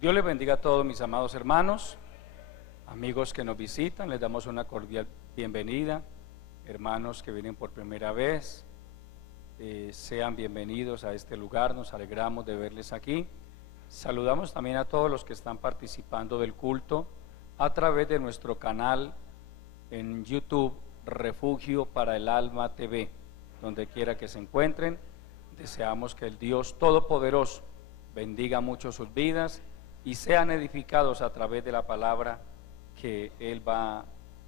Dios les bendiga a todos mis amados hermanos, amigos que nos visitan, les damos una cordial bienvenida, hermanos que vienen por primera vez, sean bienvenidos a este lugar, nos alegramos de verles aquí. Saludamos también a todos los que están participando del culto a través de nuestro canal en YouTube, Refugio para el Alma TV, donde quiera que se encuentren. Deseamos que el Dios Todopoderoso bendiga mucho sus vidas y sean edificados a través de la palabra que Él va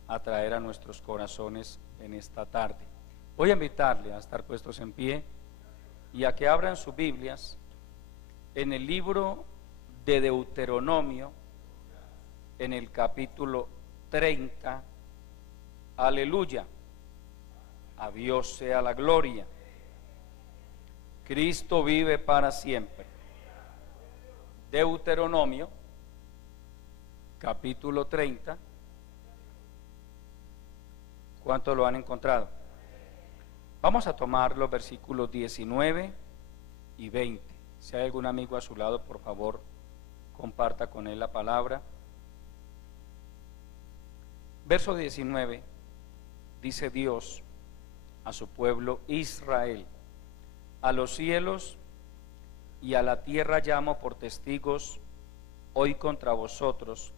a traer a nuestros corazones en esta tarde. Voy a invitarle a estar puestos en pie y a que abran sus Biblias en el libro de Deuteronomio, en el capítulo 30. Aleluya, a Dios sea la gloria. Cristo vive para siempre. Deuteronomio, capítulo 30. ¿Cuántos lo han encontrado? Vamos a tomar los versículos 19 y 20. Si hay algún amigo a su lado, por favor, comparta con él la palabra. Verso 19, dice Dios a su pueblo Israel: a los cielos y a la tierra llamo por testigos hoy contra vosotros,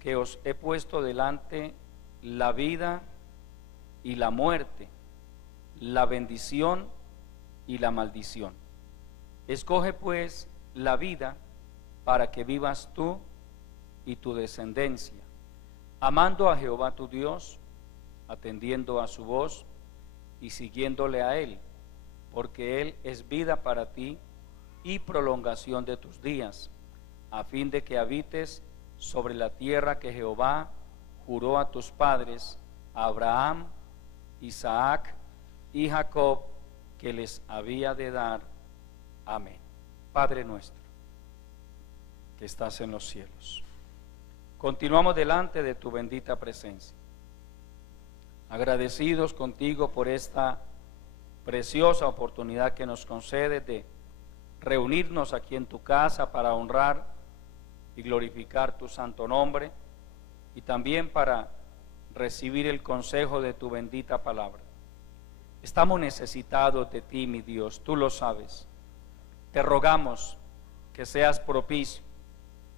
que os he puesto delante la vida y la muerte, la bendición y la maldición. Escoge pues la vida para que vivas tú y tu descendencia, amando a Jehová tu Dios, atendiendo a su voz y siguiéndole a Él, porque Él es vida para ti y prolongación de tus días, a fin de que habites sobre la tierra que Jehová juró a tus padres, a Abraham, Isaac y Jacob, que les había de dar. Amén. Padre nuestro, que estás en los cielos, continuamos delante de tu bendita presencia, agradecidos contigo por esta preciosa oportunidad que nos concedes de reunirnos aquí en tu casa para honrar y glorificar tu santo nombre, y también para recibir el consejo de tu bendita palabra. Estamos necesitados de ti, mi Dios, tú lo sabes. Te rogamos que seas propicio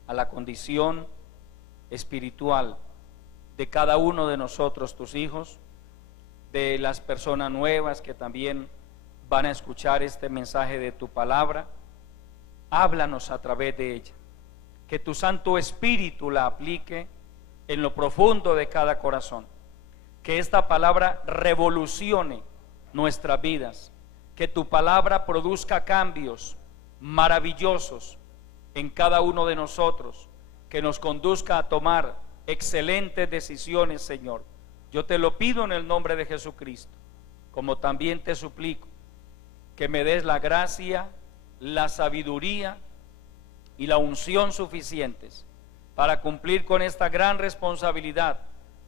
a la condición espiritual de cada uno de nosotros, tus hijos, de las personas nuevas que también van a escuchar este mensaje de tu palabra. Háblanos a través de ella, que tu Santo Espíritu la aplique en lo profundo de cada corazón, que esta palabra revolucione nuestras vidas, que tu palabra produzca cambios maravillosos en cada uno de nosotros, que nos conduzca a tomar excelentes decisiones, Señor. Yo te lo pido en el nombre de Jesucristo, como también te suplico que me des la gracia, la sabiduría y la unción suficientes para cumplir con esta gran responsabilidad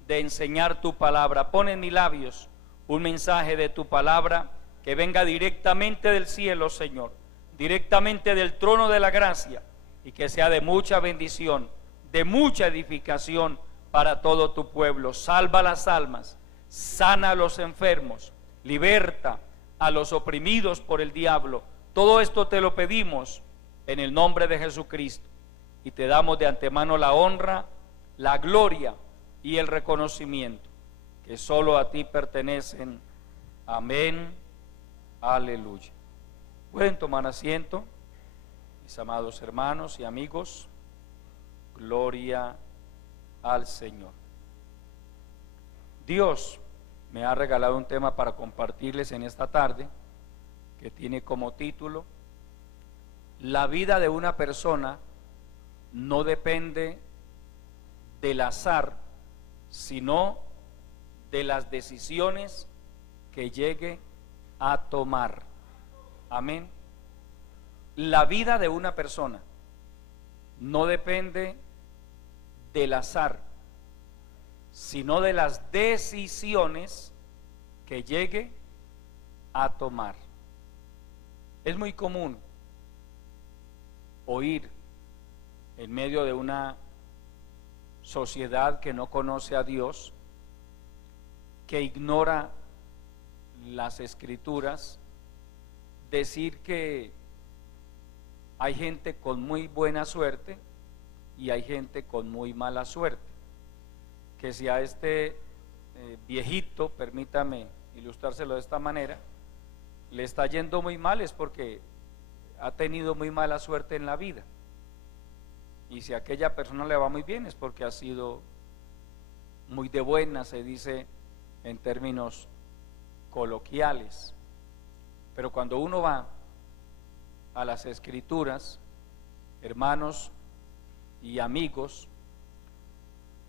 de enseñar tu palabra. Pon en mis labios un mensaje de tu palabra que venga directamente del cielo, Señor, directamente del trono de la gracia, y que sea de mucha bendición, de mucha edificación para todo tu pueblo. Salva las almas, sana a los enfermos, liberta a los oprimidos por el diablo. Todo esto te lo pedimos en el nombre de Jesucristo, y te damos de antemano la honra, la gloria y el reconocimiento que solo a ti pertenecen. Amén. Aleluya. Pueden tomar asiento, mis amados hermanos y amigos. Gloria al Señor. Dios me ha regalado un tema para compartirles en esta tarde, que tiene como título: la vida de una persona no depende del azar, sino de las decisiones que llegue a tomar. Amén. La vida de una persona no depende del azar, sino de las decisiones que llegue a tomar. Es muy común oír en medio de una sociedad que no conoce a Dios, que ignora las Escrituras, decir que hay gente con muy buena suerte y hay gente con muy mala suerte. Que si a este viejito, permítame ilustrárselo de esta manera, le está yendo muy mal es porque ha tenido muy mala suerte en la vida. Y si a aquella persona le va muy bien es porque ha sido muy de buena, se dice en términos coloquiales. Pero cuando uno va a las Escrituras, hermanos y amigos,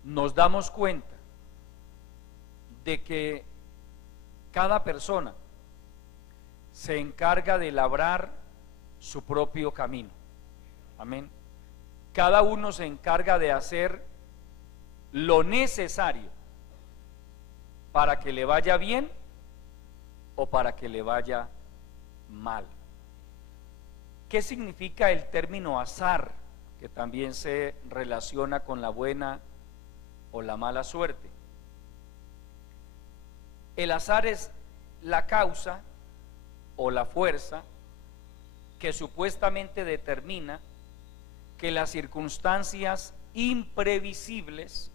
nos damos cuenta de que cada persona se encarga de labrar su propio camino. Amén. Cada uno se encarga de hacer lo necesario para que le vaya bien o para que le vaya mal. ¿Qué significa el término azar, que también se relaciona con la buena o la mala suerte? El azar es la causa o la fuerza que supuestamente determina que las circunstancias imprevisibles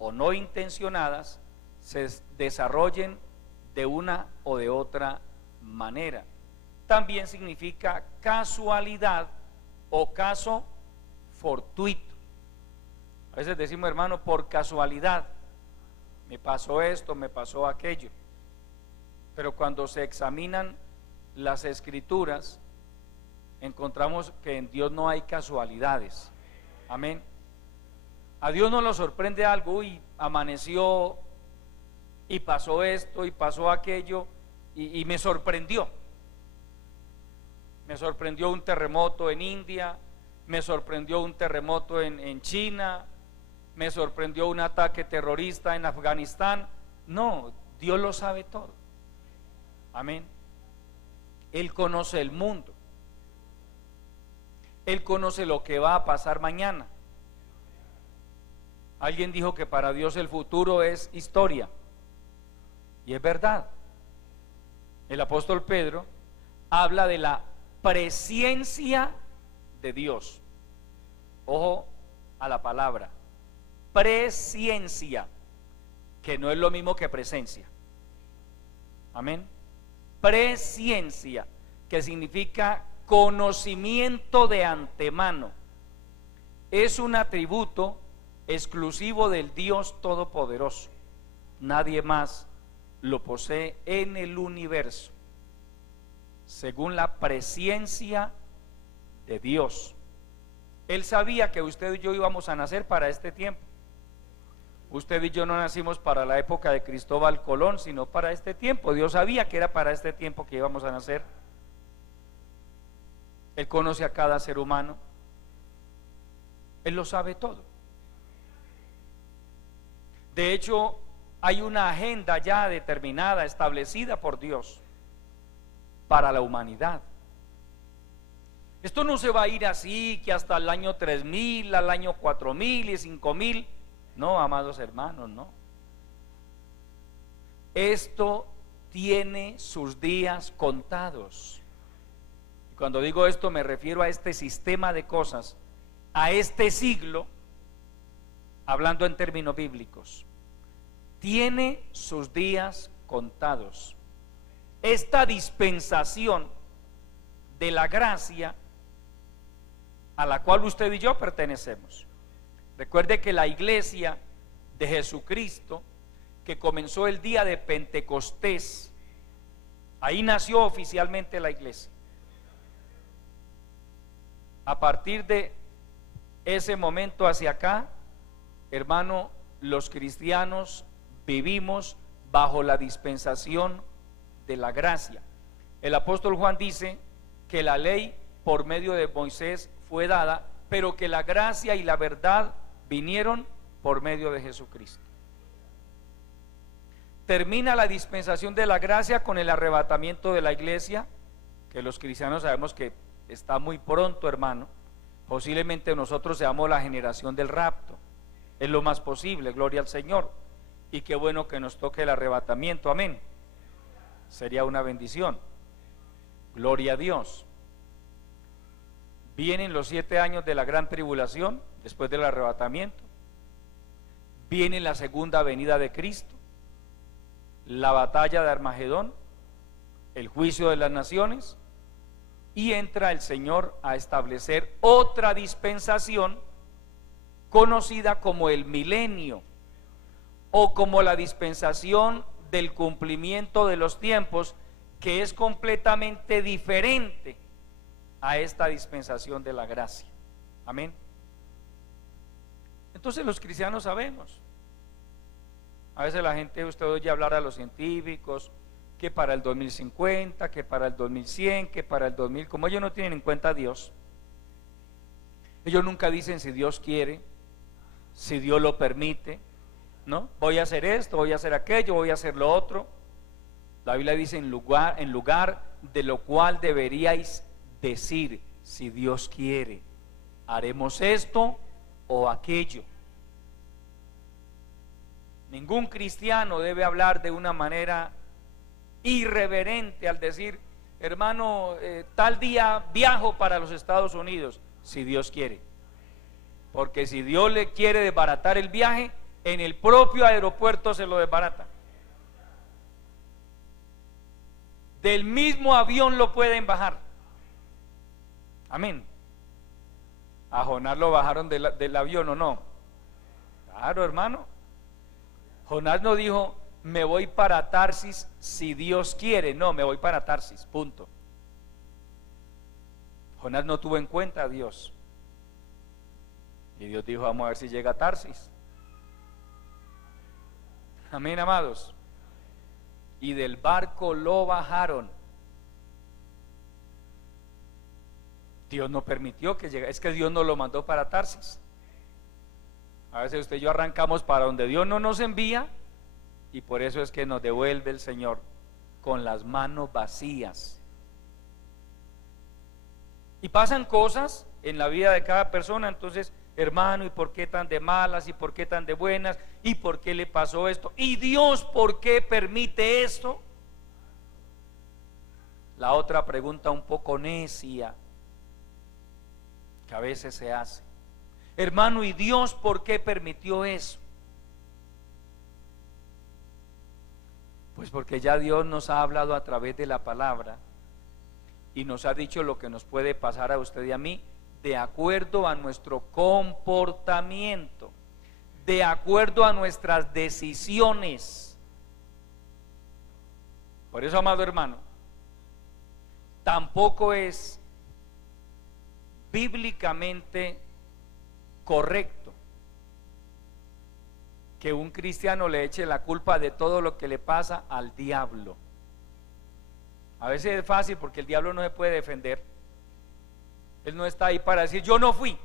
o no intencionadas se desarrollen de una o de otra manera. También significa casualidad o caso fortuito. A veces decimos, hermano, por casualidad me pasó esto, me pasó aquello. Pero cuando se examinan las Escrituras, encontramos que en Dios no hay casualidades. Amén. A Dios no lo sorprende algo, y amaneció y pasó esto y pasó aquello y me sorprendió. Me sorprendió un terremoto en India, me sorprendió un terremoto en China, me sorprendió un ataque terrorista en Afganistán. No, Dios lo sabe todo. Amén. Él conoce el mundo. Él conoce lo que va a pasar mañana. Alguien dijo que para Dios el futuro es historia. Y es verdad. El apóstol Pedro habla de la presciencia de Dios. Ojo a la palabra presciencia, que no es lo mismo que presencia. Amén. Presciencia, que significa conocimiento de antemano. Es un atributo exclusivo del Dios Todopoderoso. Nadie más lo posee en el universo, según la presciencia de Dios. Él sabía que usted y yo íbamos a nacer para este tiempo. Usted y yo no nacimos para la época de Cristóbal Colón, sino para este tiempo. Dios sabía que era para este tiempo que íbamos a nacer. Él conoce a cada ser humano. Él lo sabe todo. De hecho, hay una agenda ya determinada, establecida por Dios para la humanidad. Esto no se va a ir así, que hasta el año 3000, al año 4000 y 5000. No, amados hermanos, no. Esto tiene sus días contados. Y cuando digo esto me refiero a este sistema de cosas, a este siglo, hablando en términos bíblicos. Tiene sus días contados. Esta dispensación de la gracia a la cual usted y yo pertenecemos. Recuerde que la iglesia de Jesucristo, que comenzó el día de Pentecostés, ahí nació oficialmente la iglesia. A partir de ese momento hacia acá, hermano, los cristianos vivimos bajo la dispensación de la gracia. El apóstol Juan dice que la ley por medio de Moisés fue dada, pero que la gracia y la verdad vinieron por medio de Jesucristo. Termina la dispensación de la gracia con el arrebatamiento de la iglesia, que los cristianos sabemos que está muy pronto, hermano, Posiblemente nosotros seamos la generación del rapto. Es lo más posible, gloria al Señor. Y qué bueno que nos toque el arrebatamiento, amén. Sería una bendición. Gloria a Dios. Vienen los 7 años de la gran tribulación, después del arrebatamiento. Viene la segunda venida de Cristo, la batalla de Armagedón, el juicio de las naciones, y entra el Señor a establecer otra dispensación conocida como el milenio, o como la dispensación del cumplimiento de los tiempos, que es completamente diferente a esta dispensación de la gracia. Amén. Entonces los cristianos sabemos. A veces la gente, usted oye hablar a los científicos que para el 2050, que para el 2100, que para el 2000, como ellos no tienen en cuenta a Dios, ellos nunca dicen si Dios quiere, si Dios lo permite, ¿no? Voy a hacer esto, voy a hacer aquello, voy a hacer lo otro. La Biblia dice en lugar de lo cual deberíais decir, si Dios quiere, haremos esto o aquello. Ningún cristiano debe hablar de una manera irreverente al decir, hermano, tal día viajo para los Estados Unidos, si Dios quiere. Porque si Dios le quiere desbaratar el viaje, en el propio aeropuerto se lo desbarata. Del mismo avión lo pueden bajar. Amén. A Jonás lo bajaron del avión, ¿o no? Claro, hermano. Jonás no dijo, me voy para Tarsis si Dios quiere. No, me voy para Tarsis, punto. Jonás no tuvo en cuenta a Dios. Y Dios dijo, vamos a ver si llega a Tarsis. Amén, amados. Y del barco lo bajaron. Dios no permitió que llegara. Es que Dios no lo mandó para Tarsis. A veces usted y yo arrancamos para donde Dios no nos envía, y por eso es que nos devuelve el Señor con las manos vacías. Y pasan cosas en la vida de cada persona. Entonces, hermano, ¿y por qué tan de malas? ¿Y por qué tan de buenas? ¿Y por qué le pasó esto? ¿Y Dios por qué permite esto? La otra pregunta un poco necia que a veces se hace, hermano, ¿y Dios por qué permitió eso? Pues porque ya Dios nos ha hablado a través de la palabra y nos ha dicho lo que nos puede pasar a usted y a mí, de acuerdo a nuestro comportamiento, de acuerdo a nuestras decisiones. Por eso, amado hermano, tampoco es bíblicamente correcto que un cristiano le eche la culpa de todo lo que le pasa al diablo. A veces es fácil porque el diablo no se puede defender. Él no está ahí para decir yo no fui.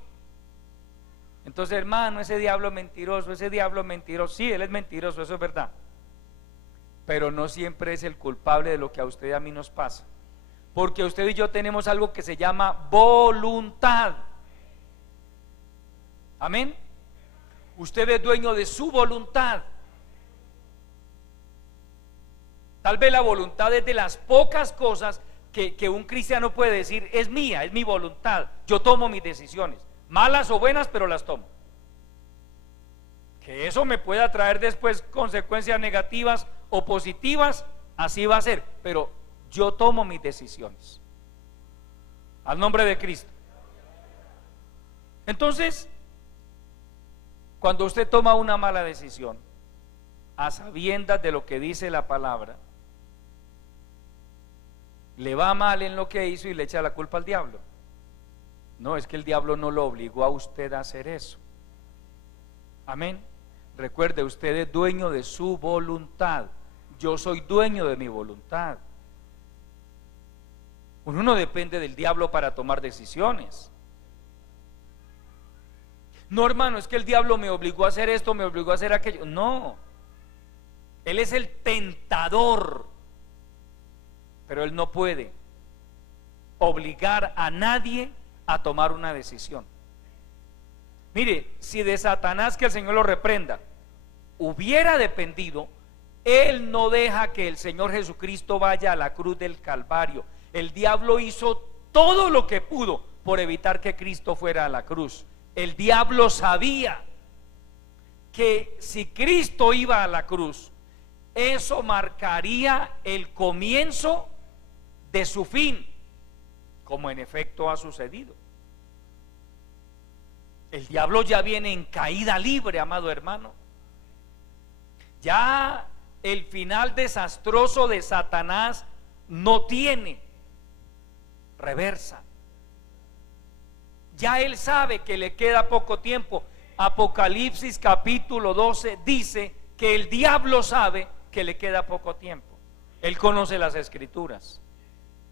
Entonces, hermano, ese diablo mentiroso, sí, él es mentiroso, eso es verdad, pero no siempre es el culpable de lo que a usted y a mí nos pasa, porque usted y yo tenemos algo que se llama voluntad. Amén. Usted es dueño de su voluntad. Tal vez la voluntad es de las pocas cosas que un cristiano puede decir, es mía, es mi voluntad, yo tomo mis decisiones, malas o buenas, pero las tomo. Que eso me pueda traer después consecuencias negativas o positivas, así va a ser, pero yo tomo mis decisiones. Al nombre de Cristo. Entonces, cuando usted toma una mala decisión, a sabiendas de lo que dice la palabra, le va mal en lo que hizo y le echa la culpa al diablo. No, es que el diablo no lo obligó a usted a hacer eso. Amén. Recuerde, usted es dueño de su voluntad. Yo soy dueño de mi voluntad. Uno no depende del diablo para tomar decisiones. No, hermano, es que el diablo me obligó a hacer esto, me obligó a hacer aquello. No, él es el tentador, pero él no puede obligar a nadie a tomar una decisión. Mire, si de Satanás, que el Señor lo reprenda, hubiera dependido, él no deja que el Señor Jesucristo vaya a la cruz del Calvario. El diablo hizo todo lo que pudo por evitar que Cristo fuera a la cruz. El diablo sabía que si Cristo iba a la cruz, eso marcaría el comienzo de su fin, como en efecto ha sucedido. El diablo ya viene en caída libre, amado hermano. Ya el final desastroso de Satanás no tiene reversa. Ya él sabe que le queda poco tiempo. Apocalipsis capítulo 12 dice que el diablo sabe que le queda poco tiempo. Él conoce las escrituras,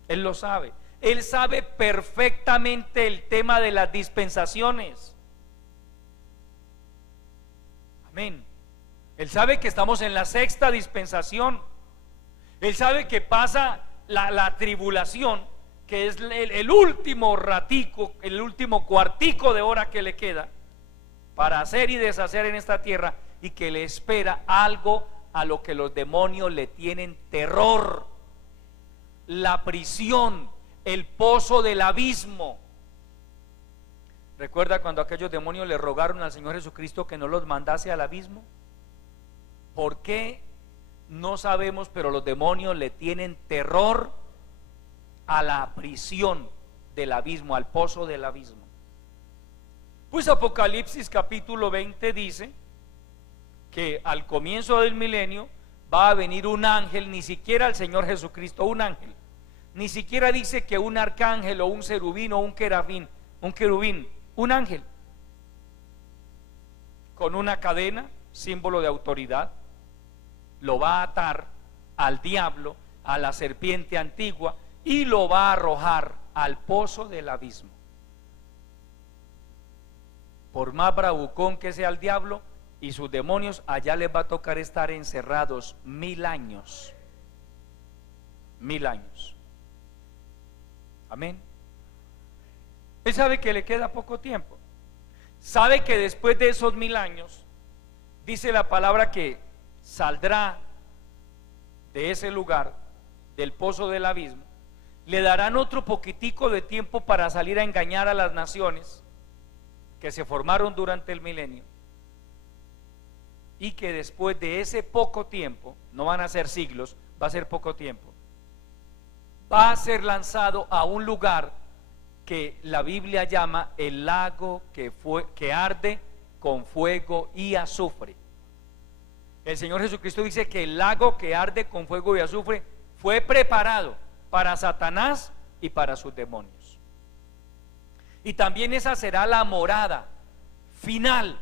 él lo sabe. Él sabe perfectamente el tema de las dispensaciones. Amén. Él sabe que estamos en la sexta dispensación. Él sabe que pasa la tribulación, que es el último ratico, el último cuartico de hora que le queda para hacer y deshacer en esta tierra, y que le espera algo a lo que los demonios le tienen terror: la prisión, el pozo del abismo. ¿Recuerda cuando aquellos demonios le rogaron al Señor Jesucristo que no los mandase al abismo? ¿Por qué? No sabemos, pero los demonios le tienen terror a la prisión del abismo, al pozo del abismo. Pues Apocalipsis capítulo 20 dice que al comienzo del milenio va a venir un ángel, ni siquiera el Señor Jesucristo, un ángel, ni siquiera dice que un arcángel o un serubín o un querubín, un ángel con una cadena, símbolo de autoridad, lo va a atar al diablo, a la serpiente antigua, y lo va a arrojar al pozo del abismo. Por más bravucón que sea el diablo y sus demonios, allá les va a tocar estar encerrados 1000 años. 1000 años. Amén. Él sabe que le queda poco tiempo. Sabe que después de esos 1000 años, dice la palabra que saldrá de ese lugar, del pozo del abismo. Le darán otro poquitico de tiempo para salir a engañar a las naciones que se formaron durante el milenio, y que después de ese poco tiempo, no van a ser siglos, va a ser poco tiempo, va a ser lanzado a un lugar que la Biblia llama el lago que arde con fuego y azufre. El Señor Jesucristo dice que el lago que arde con fuego y azufre fue preparado para Satanás y para sus demonios. Y también esa será la morada final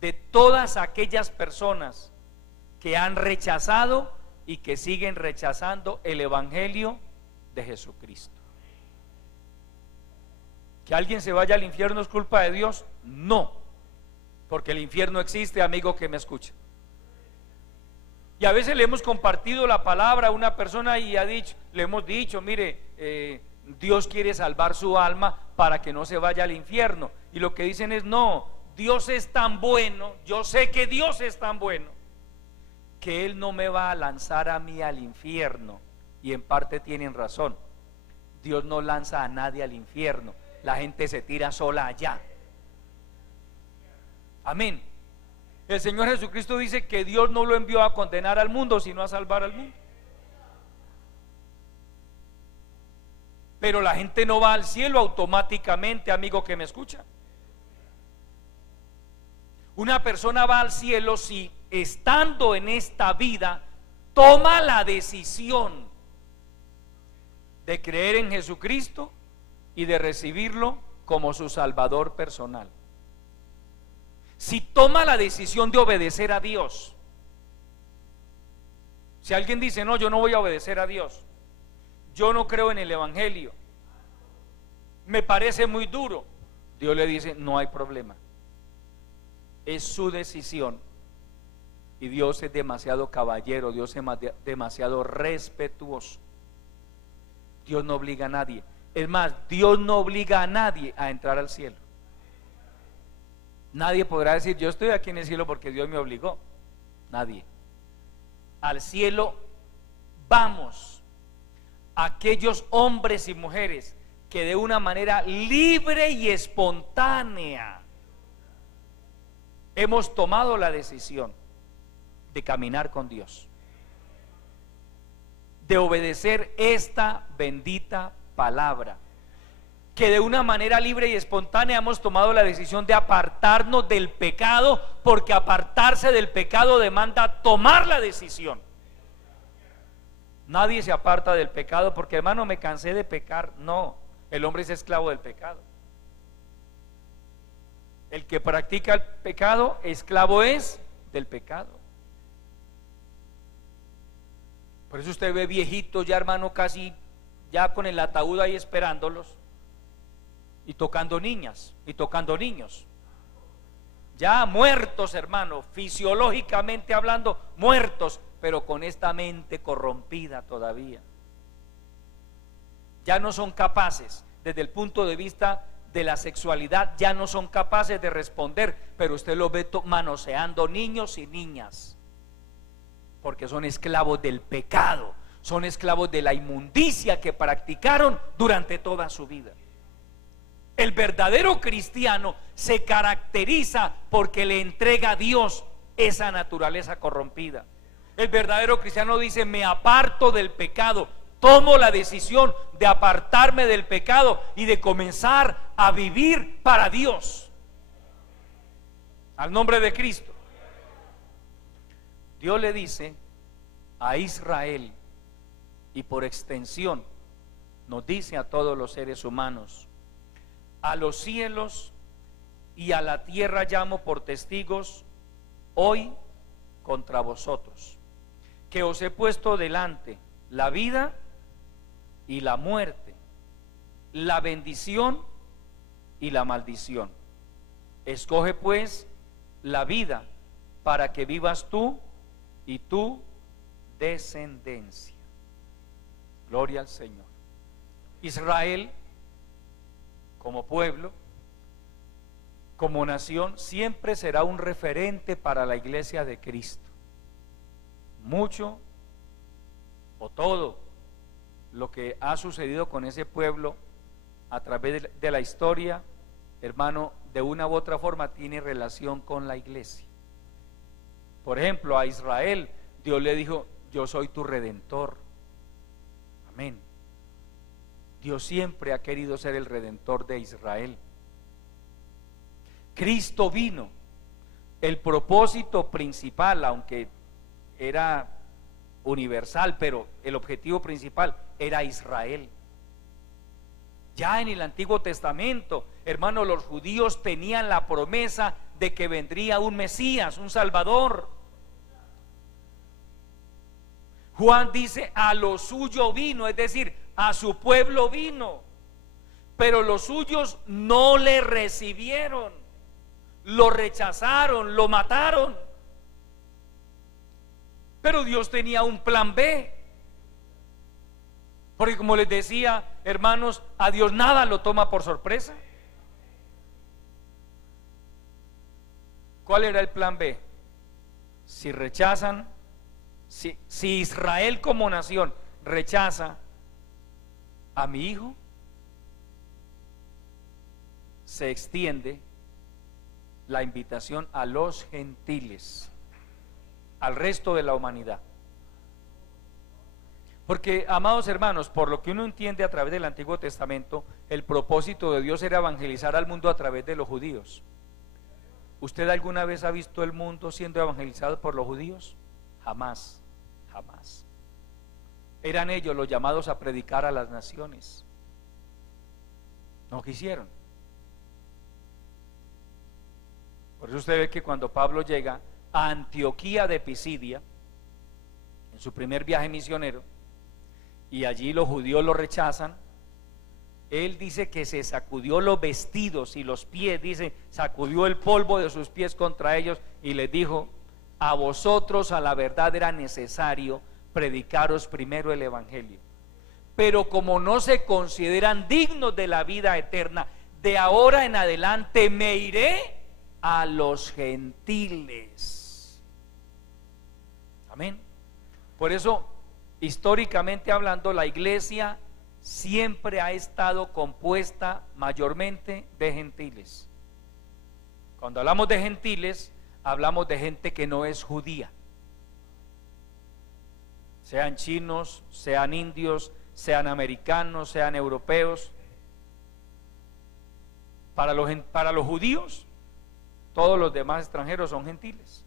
de todas aquellas personas que han rechazado y que siguen rechazando el evangelio de Jesucristo. ¿Que alguien se vaya al infierno es culpa de Dios? No, porque el infierno existe, amigo que me escucha. Y a veces le hemos compartido la palabra a una persona y le hemos dicho, mire, Dios quiere salvar su alma para que no se vaya al infierno. Y lo que dicen es, no, Dios es tan bueno, yo sé que Dios es tan bueno, que Él no me va a lanzar a mí al infierno. Y en parte tienen razón. Dios no lanza a nadie al infierno, la gente se tira sola allá. Amén. El Señor Jesucristo dice que Dios no lo envió a condenar al mundo, sino a salvar al mundo. Pero la gente no va al cielo automáticamente, amigo que me escucha. Una persona va al cielo si, estando en esta vida, toma la decisión de creer en Jesucristo y de recibirlo como su Salvador personal. Si toma la decisión de obedecer a Dios. Si alguien dice, no, yo no voy a obedecer a Dios, yo no creo en el evangelio, me parece muy duro, Dios le dice, no hay problema, es su decisión. Y Dios es demasiado caballero, Dios es demasiado respetuoso. Dios no obliga a nadie. Es más, Dios no obliga a nadie a entrar al cielo. Nadie podrá decir, yo estoy aquí en el cielo porque Dios me obligó. Nadie. Al cielo vamos aquellos hombres y mujeres que de una manera libre y espontánea hemos tomado la decisión de caminar con Dios, de obedecer esta bendita palabra, que de una manera libre y espontánea hemos tomado la decisión de apartarnos del pecado, porque apartarse del pecado demanda tomar la decisión. Nadie se aparta del pecado porque, hermano, me cansé de pecar. No, el hombre es esclavo del pecado. El que practica el pecado, esclavo es del pecado. Por eso usted ve viejitos ya, hermano, casi ya con el ataúd ahí esperándolos, y tocando niñas y tocando niños, ya muertos, hermano, fisiológicamente hablando, muertos, pero con esta mente corrompida todavía. Ya no son capaces, desde el punto de vista de la sexualidad, ya no son capaces de responder, pero usted los ve manoseando niños y niñas, porque son esclavos del pecado, son esclavos de la inmundicia que practicaron durante toda su vida. El verdadero cristiano se caracteriza porque le entrega a Dios esa naturaleza corrompida. El verdadero cristiano dice, me aparto del pecado, tomo la decisión de apartarme del pecado y de comenzar a vivir para Dios. Al nombre de Cristo. Dios le dice a Israel, y por extensión nos dice a todos los seres humanos: a los cielos y a la tierra llamo por testigos hoy contra vosotros, que os he puesto delante la vida y la muerte, la bendición y la maldición. Escoge pues la vida para que vivas tú y tu descendencia. Gloria al Señor. Israel, como pueblo, como nación, siempre será un referente para la iglesia de Cristo. Mucho o todo lo que ha sucedido con ese pueblo a través de la historia, hermano, de una u otra forma tiene relación con la iglesia. Por ejemplo, a Israel Dios le dijo: yo soy tu redentor. Amén. Dios siempre ha querido ser el redentor de Israel. Cristo vino. El propósito principal, aunque era universal, pero el objetivo principal era Israel. Ya en el Antiguo Testamento, hermano, los judíos tenían la promesa de que vendría un Mesías, un Salvador. Juan dice: a lo suyo vino, es decir, a su pueblo vino, pero los suyos no le recibieron, lo rechazaron, lo mataron. Pero Dios tenía un plan B, porque como les decía, hermanos, a Dios nada lo toma por sorpresa. ¿Cuál era el plan B? Si rechazan, si Israel como nación rechaza a mi hijo, se extiende la invitación a los gentiles, al resto de la humanidad. Porque, amados hermanos, por lo que uno entiende a través del Antiguo Testamento, el propósito de Dios era evangelizar al mundo a través de los judíos. ¿Usted alguna vez ha visto el mundo siendo evangelizado por los judíos? Jamás, jamás. Eran ellos los llamados a predicar a las naciones. No quisieron. Por eso usted ve que cuando Pablo llega a Antioquía de Pisidia, en su primer viaje misionero, y allí los judíos lo rechazan, él dice que se sacudió los vestidos y los pies, dice, sacudió el polvo de sus pies contra ellos y les dijo: a vosotros a la verdad era necesario predicaros primero el evangelio, pero como no se consideran dignos de la vida eterna, de ahora en adelante me iré a los gentiles. Amén. Por eso, históricamente hablando, la iglesia siempre ha estado compuesta mayormente de gentiles. Cuando hablamos de gentiles, hablamos de gente que no es judía, sean chinos, sean indios, sean americanos, sean europeos. Para los judíos, todos los demás extranjeros son gentiles.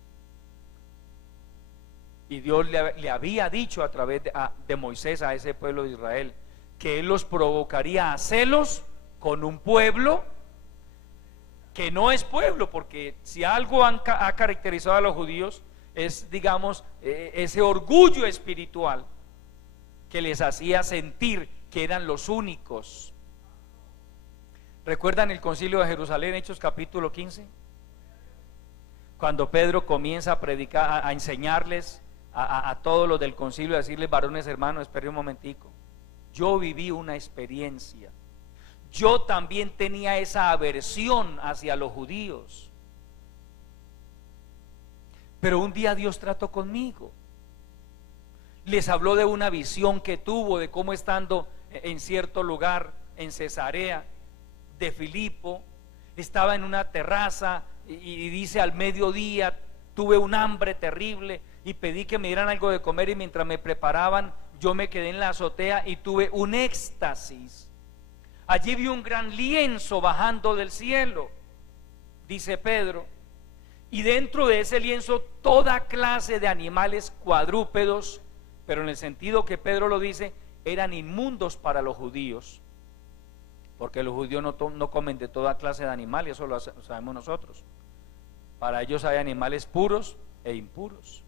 Y Dios le había dicho a través de Moisés a ese pueblo de Israel que Él los provocaría a celos con un pueblo que no es pueblo, porque si algo ha caracterizado a los judíos es, digamos, ese orgullo espiritual que les hacía sentir que eran los únicos. ¿Recuerdan el concilio de Jerusalén, Hechos capítulo 15? Cuando Pedro comienza a predicar, a enseñarles a todos los del concilio, a decirles: varones hermanos, esperen un momentico, yo viví una experiencia. Yo también tenía esa aversión hacia los judíos, pero un día Dios trató conmigo. Les habló de una visión que tuvo, de cómo estando en cierto lugar en Cesarea de Filipo, estaba en una terraza y dice: al mediodía tuve un hambre terrible y pedí que me dieran algo de comer, y mientras me preparaban yo me quedé en la azotea y tuve un éxtasis. Allí vi un gran lienzo bajando del cielo, dice Pedro, y dentro de ese lienzo toda clase de animales cuadrúpedos, pero en el sentido que Pedro lo dice, eran inmundos para los judíos, porque los judíos no comen de toda clase de animales, eso lo sabemos nosotros. Para ellos hay animales puros e impuros.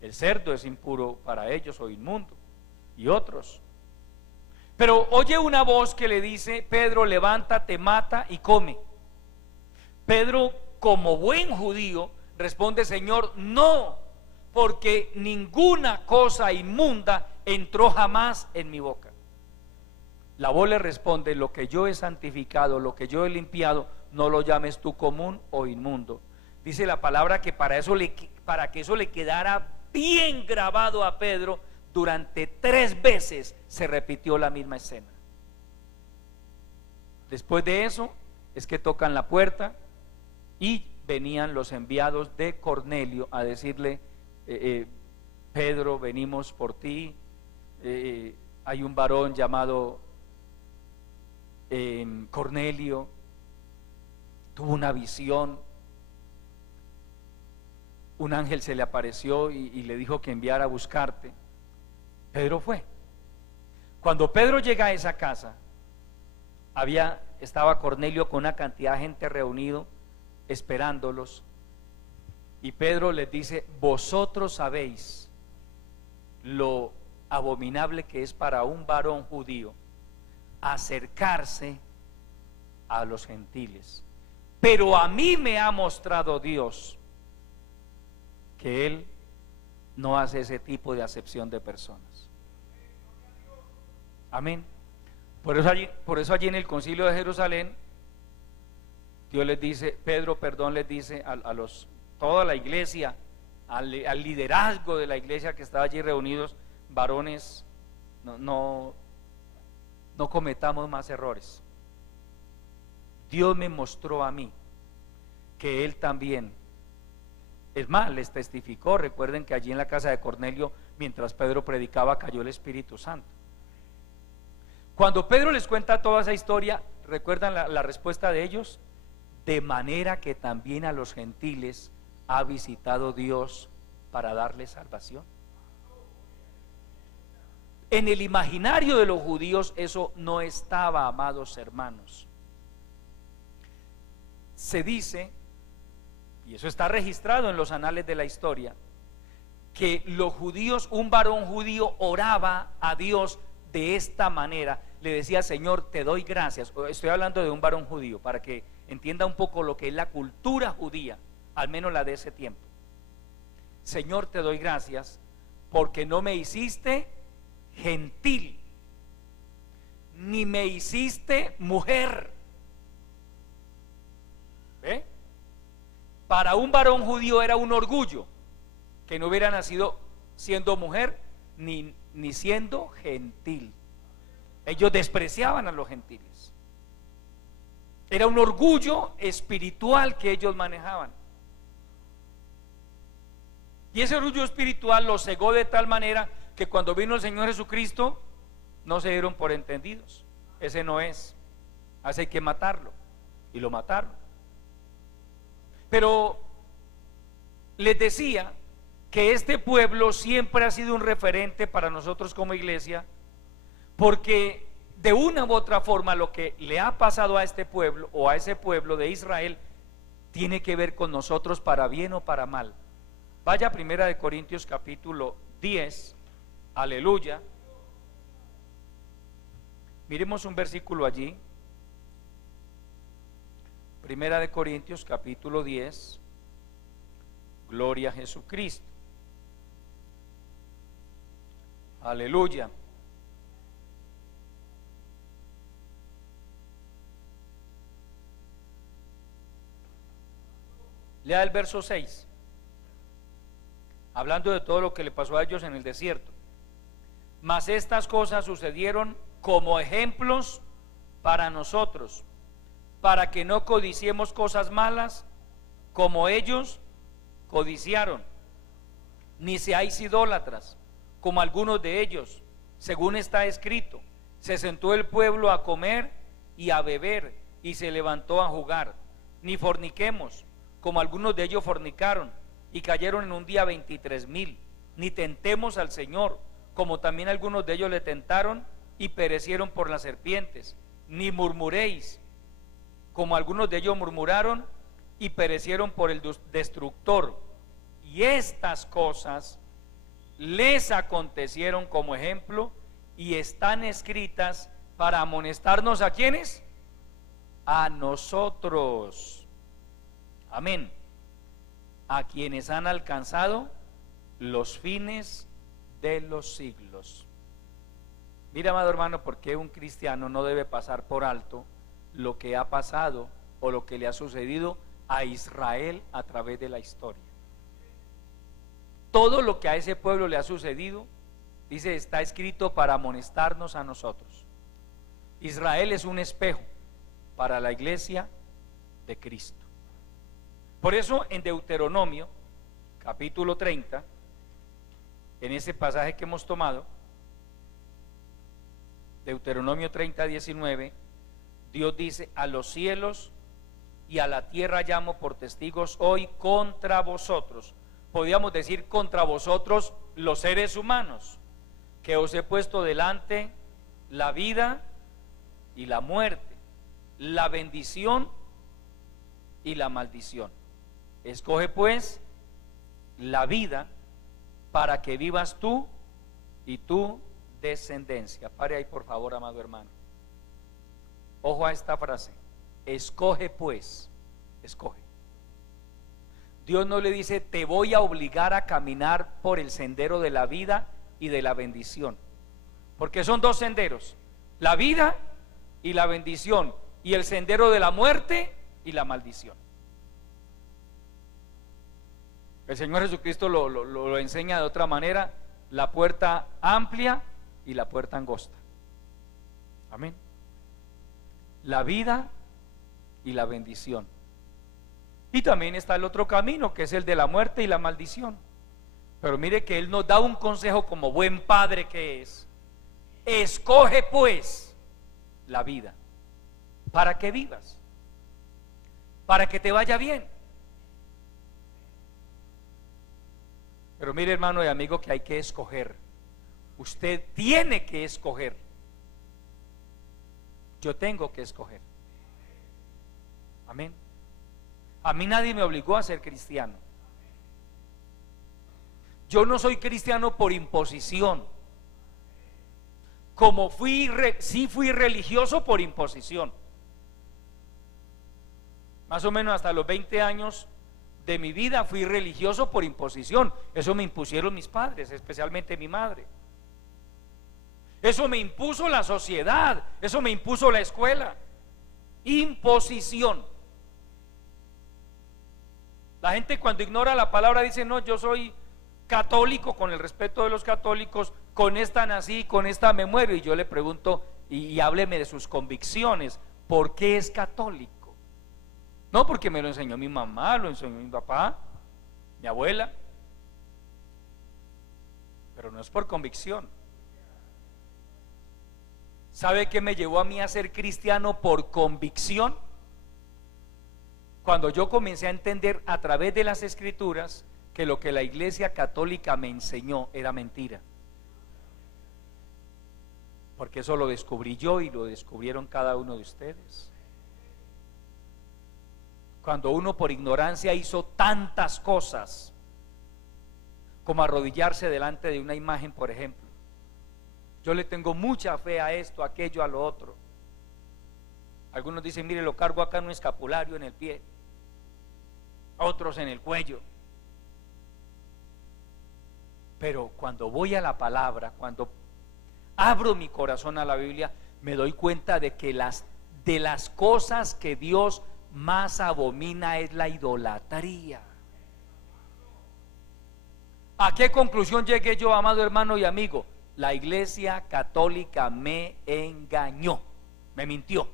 El cerdo es impuro para ellos, o inmundo, y otros. Pero oye una voz que le dice: Pedro, levántate, mata y come. Pedro, como buen judío, responde: Señor, no, porque ninguna cosa inmunda entró jamás en mi boca. La voz le responde: lo que yo he santificado, lo que yo he limpiado, no lo llames tú común o inmundo. Dice la palabra que para que eso le quedara bien grabado a Pedro, durante 3 veces se repitió la misma escena. Después de eso es que tocan la puerta y venían los enviados de Cornelio a decirle: Pedro, venimos por ti, hay un varón llamado Cornelio, tuvo una visión, un ángel se le apareció y le dijo que enviara a buscarte. Pedro fue. Cuando Pedro llega a esa casa, estaba Cornelio con una cantidad de gente reunido esperándolos, y Pedro les dice: vosotros sabéis lo abominable que es para un varón judío acercarse a los gentiles, pero a mí me ha mostrado Dios que Él no hace ese tipo de acepción de personas. Amén. Por eso allí en el concilio de Jerusalén, Dios les dice, Pedro, perdón, les dice toda la iglesia, al liderazgo de la iglesia que estaba allí reunidos: varones, no cometamos más errores. Dios me mostró a mí que Él también, es más, les testificó. Recuerden que allí en la casa de Cornelio, mientras Pedro predicaba, cayó el Espíritu Santo. Cuando Pedro les cuenta toda esa historia, ¿recuerdan la respuesta de ellos? De manera que también a los gentiles ha visitado Dios para darles salvación. En el imaginario de los judíos eso no estaba, amados hermanos. Se dice, y eso está registrado en los anales de la historia, que los judíos, un varón judío oraba a Dios de esta manera, le decía: Señor, te doy gracias. Estoy hablando de un varón judío para que entienda un poco lo que es la cultura judía, al menos la de ese tiempo. Señor, te doy gracias porque no me hiciste gentil, ni me hiciste mujer. ¿Ve? Para un varón judío era un orgullo que no hubiera nacido siendo mujer ni siendo gentil. Ellos despreciaban a los gentiles. Era un orgullo espiritual que ellos manejaban. Y ese orgullo espiritual los cegó de tal manera que cuando vino el Señor Jesucristo no se dieron por entendidos. Ese no es. Así hay que matarlo. Y lo mataron. Pero les decía que este pueblo siempre ha sido un referente para nosotros como iglesia, porque de una u otra forma lo que le ha pasado a este pueblo o a ese pueblo de Israel tiene que ver con nosotros para bien o para mal. Vaya a 1 Corintios capítulo 10, aleluya. Miremos un versículo allí. 1 Corintios capítulo 10, gloria a Jesucristo. Aleluya. Lea el verso 6, hablando de todo lo que le pasó a ellos en el desierto. Mas estas cosas sucedieron como ejemplos para nosotros, para que no codiciemos cosas malas como ellos codiciaron, ni seáis idólatras como algunos de ellos, según está escrito: se sentó el pueblo a comer y a beber, y se levantó a jugar. Ni forniquemos como algunos de ellos fornicaron y cayeron en un día 23,000. Ni tentemos al Señor, como también algunos de ellos le tentaron y perecieron por las serpientes. Ni murmuréis, como algunos de ellos murmuraron y perecieron por el destructor. Y estas cosas les acontecieron como ejemplo y están escritas para amonestarnos. ¿A quiénes? A nosotros. Amén. A quienes han alcanzado los fines de los siglos. Mira, amado hermano, por qué un cristiano no debe pasar por alto lo que ha pasado o lo que le ha sucedido a Israel a través de la historia. Todo lo que a ese pueblo le ha sucedido, dice, está escrito para amonestarnos a nosotros. Israel es un espejo para la iglesia de Cristo. Por eso en Deuteronomio capítulo 30, en ese pasaje que hemos tomado, Deuteronomio 30, 19, Dios dice: a los cielos y a la tierra llamo por testigos hoy contra vosotros. Podríamos decir contra vosotros los seres humanos, que os he puesto delante la vida y la muerte, la bendición y la maldición. Escoge pues la vida para que vivas tú y tu descendencia. Pare ahí, por favor, amado hermano. Ojo a esta frase: escoge pues, escoge. Dios no le dice: te voy a obligar a caminar por el sendero de la vida y de la bendición, porque son dos senderos: la vida y la bendición, y el sendero de la muerte y la maldición. El Señor Jesucristo lo enseña de otra manera: la puerta amplia y la puerta angosta. Amén. La vida y la bendición. Y también está el otro camino, que es el de la muerte y la maldición. Pero mire que Él nos da un consejo como buen padre que es: escoge pues la vida, para que vivas, para que te vaya bien. Pero mire, hermano y amigo, que hay que escoger. Usted tiene que escoger. Yo tengo que escoger. Amén. A mí nadie me obligó a ser cristiano. Yo no soy cristiano por imposición. Como sí fui religioso por imposición. Más o menos hasta los 20 años de mi vida fui religioso por imposición. Eso me impusieron mis padres, especialmente mi madre. Eso me impuso la sociedad, eso me impuso la escuela. Imposición. La gente cuando ignora la palabra dice: no, yo soy católico, con el respeto de los católicos, con esta nací, con esta me muero. Y yo le pregunto, y hábleme de sus convicciones, ¿por qué es católico? No, porque me lo enseñó mi mamá, lo enseñó mi papá, mi abuela, pero no es por convicción. ¿Sabe qué me llevó a mí a ser cristiano por convicción? Cuando yo comencé a entender a través de las escrituras que lo que la Iglesia Católica me enseñó era mentira. Porque eso lo descubrí yo y lo descubrieron cada uno de ustedes. Cuando uno por ignorancia hizo tantas cosas, como arrodillarse delante de una imagen, por ejemplo. Yo le tengo mucha fe a esto, a aquello, a lo otro. Algunos dicen: mire, lo cargo acá en un escapulario en el pie, otros en el cuello. Pero cuando voy a la palabra, cuando abro mi corazón a la Biblia, me doy cuenta de que de las cosas que Dios más abomina es la idolatría. ¿A qué conclusión llegué yo, amado hermano y amigo? La Iglesia Católica me engañó, me mintió.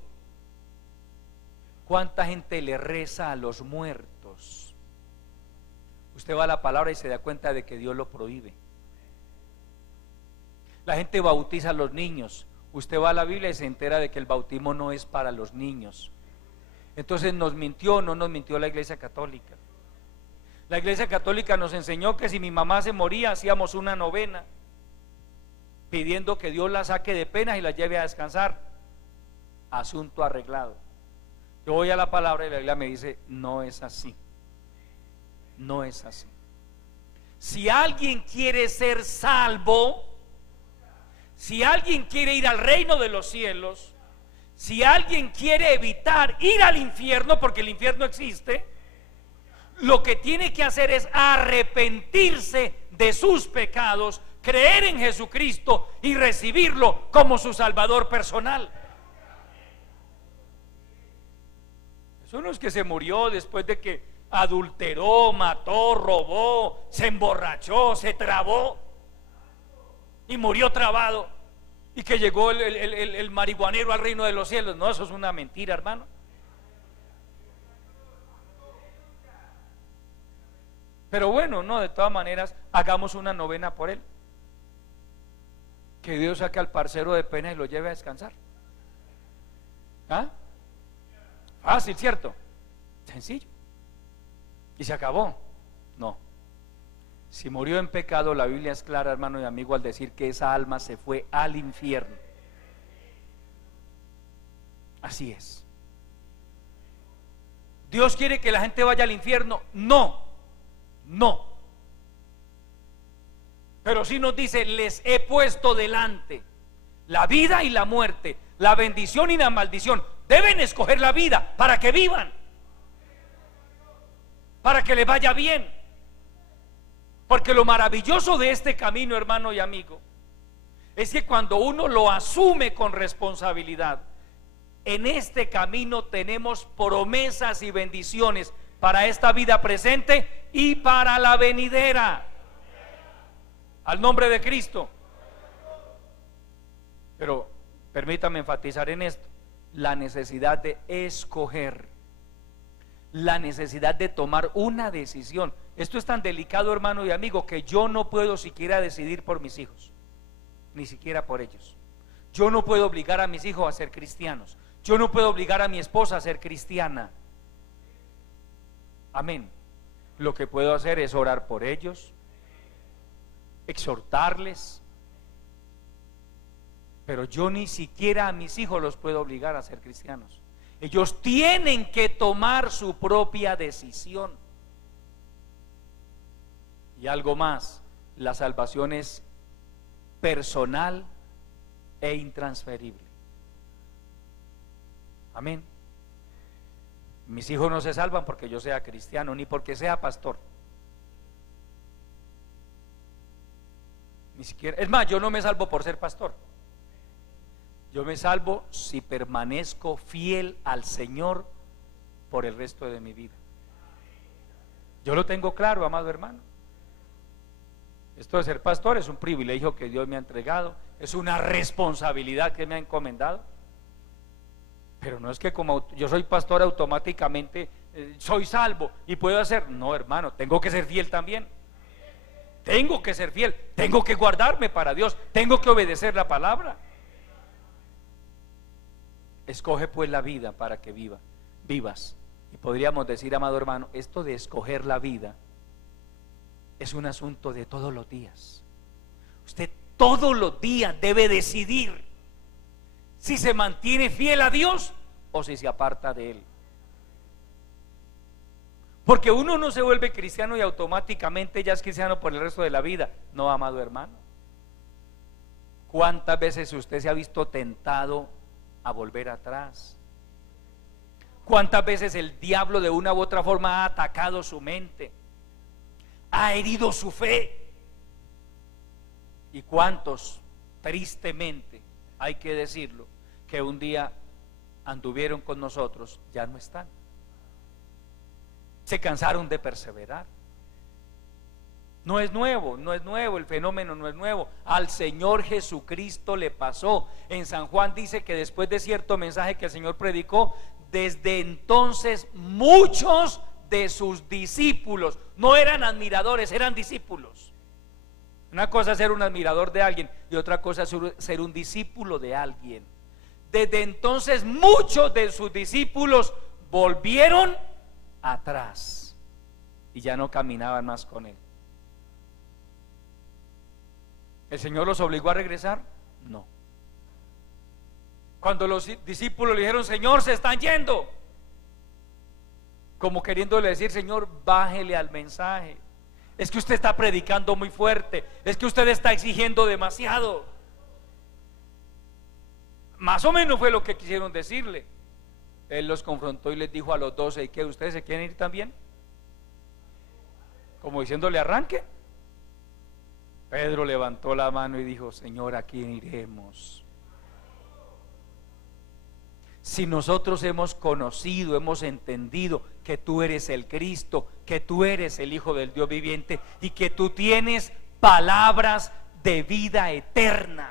¿Cuánta gente le reza a los muertos? Usted va a la palabra y se da cuenta de que Dios lo prohíbe. La gente bautiza a los niños. Usted va a la Biblia y se entera de que el bautismo no es para los niños. Entonces, ¿nos mintió o no nos mintió la Iglesia Católica? La Iglesia Católica nos enseñó que si mi mamá se moría, hacíamos una novena pidiendo que Dios la saque de penas y la lleve a descansar. Asunto arreglado. Yo voy a la palabra y la Biblia me dice: no es así. No es así. Si alguien quiere ser salvo, si alguien quiere ir al reino de los cielos, si alguien quiere evitar ir al infierno, porque el infierno existe, lo que tiene que hacer es arrepentirse de sus pecados, creer en Jesucristo y recibirlo como su Salvador personal. Eso no es que se murió después de que adulteró, mató, robó, se emborrachó, se trabó y murió trabado, y que llegó el marihuanero al reino de los cielos. No, eso es una mentira, hermano. Pero bueno, no, de todas maneras, hagamos una novena por él. Que Dios saque al parcero de pena y lo lleve a descansar. ¿Ah? Fácil, ¿cierto? Sencillo. Y se acabó. No. Si murió en pecado, la Biblia es clara, hermano y amigo, al decir que esa alma se fue al infierno. Así es. ¿Dios quiere que la gente vaya al infierno? No. No. Pero sí nos dice: les he puesto delante la vida y la muerte, la bendición y la maldición. Deben escoger la vida para que vivan, para que les vaya bien. Porque lo maravilloso de este camino, hermano y amigo, es que cuando uno lo asume con responsabilidad, en este camino tenemos promesas y bendiciones para esta vida presente y para la venidera. Al nombre de Cristo. Pero permítame enfatizar en esto: la necesidad de escoger, la necesidad de tomar una decisión. Esto es tan delicado, hermano y amigo, que yo no puedo siquiera decidir por mis hijos, ni siquiera por ellos. Yo no puedo obligar a mis hijos a ser cristianos. Yo no puedo obligar a mi esposa a ser cristiana. Amén. Lo que puedo hacer es orar por ellos, exhortarles, pero yo ni siquiera a mis hijos los puedo obligar a ser cristianos. Ellos tienen que tomar su propia decisión. Y algo más: la salvación es personal e intransferible. Amén. Mis hijos no se salvan porque yo sea cristiano, ni porque sea pastor. Ni siquiera, es más, yo no me salvo por ser pastor. Yo me salvo si permanezco fiel al Señor por el resto de mi vida. Yo lo tengo claro, amado hermano. Esto de ser pastor es un privilegio que Dios me ha entregado, es una responsabilidad que me ha encomendado. Pero no es que como yo soy pastor automáticamente soy salvo y puedo hacer. No, hermano, tengo que ser fiel también. Tengo que ser fiel, tengo que guardarme para Dios, tengo que obedecer la palabra. Escoge pues la vida para que vivas. Y podríamos decir, amado hermano, esto de escoger la vida es un asunto de todos los días. Usted todos los días debe decidir si se mantiene fiel a Dios o si se aparta de Él. Porque uno no se vuelve cristiano y automáticamente ya es cristiano por el resto de la vida. No, amado hermano. ¿Cuántas veces usted se ha visto tentado a volver atrás? ¿Cuántas veces el diablo de una u otra forma ha atacado su mente? Ha herido su fe. ¿Y cuántos, tristemente, hay que decirlo, que un día anduvieron con nosotros, ya no están? Se cansaron de perseverar. No es nuevo, el fenómeno no es nuevo. Al Señor Jesucristo le pasó. En San Juan dice que después de cierto mensaje que el Señor predicó, desde entonces muchos de sus discípulos no eran admiradores, eran discípulos. Una cosa es ser un admirador de alguien y otra cosa es ser un discípulo de alguien. Desde entonces muchos de sus discípulos volvieron atrás y ya no caminaban más con Él. ¿El Señor los obligó a regresar? No. Cuando los discípulos le dijeron, Señor, se están yendo, como queriéndole decir, Señor, bájele al mensaje, es que usted está predicando muy fuerte, es que usted está exigiendo demasiado. Más o menos fue lo que quisieron decirle. Él los confrontó y les dijo a los 12, ¿y qué? ¿Ustedes se quieren ir también? Como diciéndole, arranque. Pedro levantó la mano y dijo, Señor, ¿a quién iremos? Si nosotros hemos conocido, hemos entendido que tú eres el Cristo, que tú eres el Hijo del Dios viviente y que tú tienes palabras de vida eterna.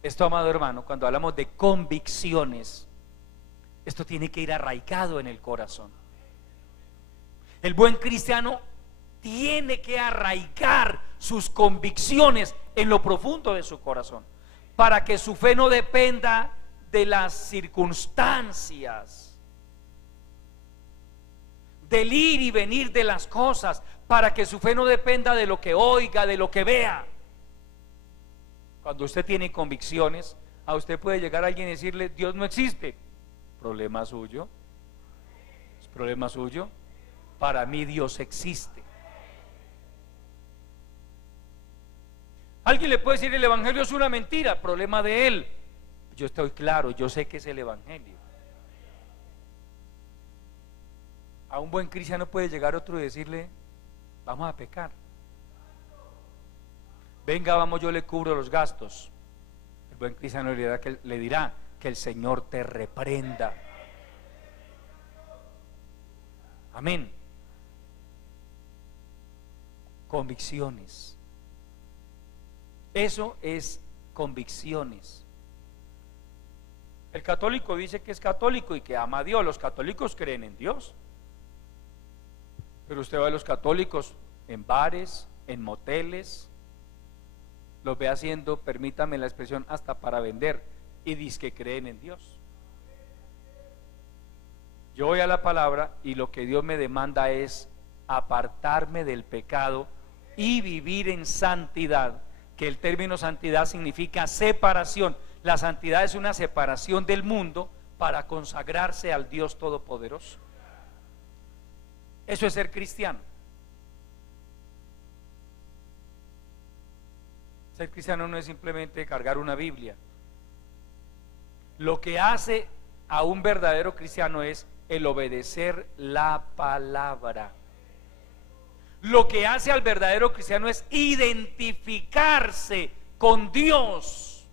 Esto, amado hermano, cuando hablamos de convicciones, esto tiene que ir arraigado en el corazón. El buen cristiano tiene que arraigar sus convicciones en lo profundo de su corazón, para que su fe no dependa de las circunstancias, del ir y venir de las cosas, para que su fe no dependa de lo que oiga, de lo que vea. Cuando usted tiene convicciones, a usted puede llegar alguien y decirle, Dios no existe. Problema suyo. Es problema suyo. Para mí Dios existe. Alguien le puede decir, el evangelio es una mentira. Problema de él. Yo estoy claro, yo sé que es el evangelio. A un buen cristiano puede llegar otro y decirle, vamos a pecar. Venga, vamos, yo le cubro los gastos. El buen cristiano le dirá que el Señor te reprenda. Amén. Convicciones. Eso es convicciones. El católico dice que es católico y que ama a Dios. Los católicos creen en Dios. Pero usted ve a los católicos en bares, en moteles, los ve haciendo, permítame la expresión, hasta para vender, y dice que creen en Dios. Yo voy a la palabra y lo que Dios me demanda es apartarme del pecado y vivir en santidad, que el término santidad significa separación. La santidad es una separación del mundo para consagrarse al Dios Todopoderoso. Eso es ser cristiano. Ser cristiano no es simplemente cargar una Biblia. Lo que hace a un verdadero cristiano es el obedecer la palabra. Lo que hace al verdadero cristiano es identificarse con Dios.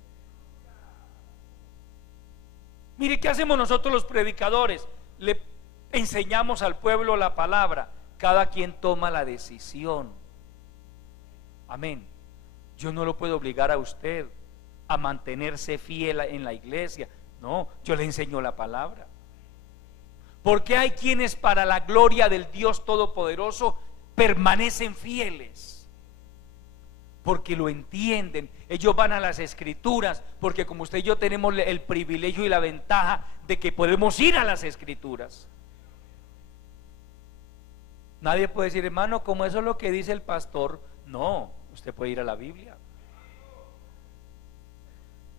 Mire, ¿qué hacemos nosotros los predicadores? Le enseñamos al pueblo la palabra. Cada quien toma la decisión. Amén. Yo no lo puedo obligar a usted a mantenerse fiel en la iglesia. No, yo le enseño la palabra. Porque hay quienes para la gloria del Dios Todopoderoso permanecen fieles. Porque lo entienden. Ellos van a las escrituras. Porque como usted y yo tenemos el privilegio y la ventaja de que podemos ir a las escrituras. Nadie puede decir, hermano, como eso es lo que dice el pastor. No, usted puede ir a la Biblia.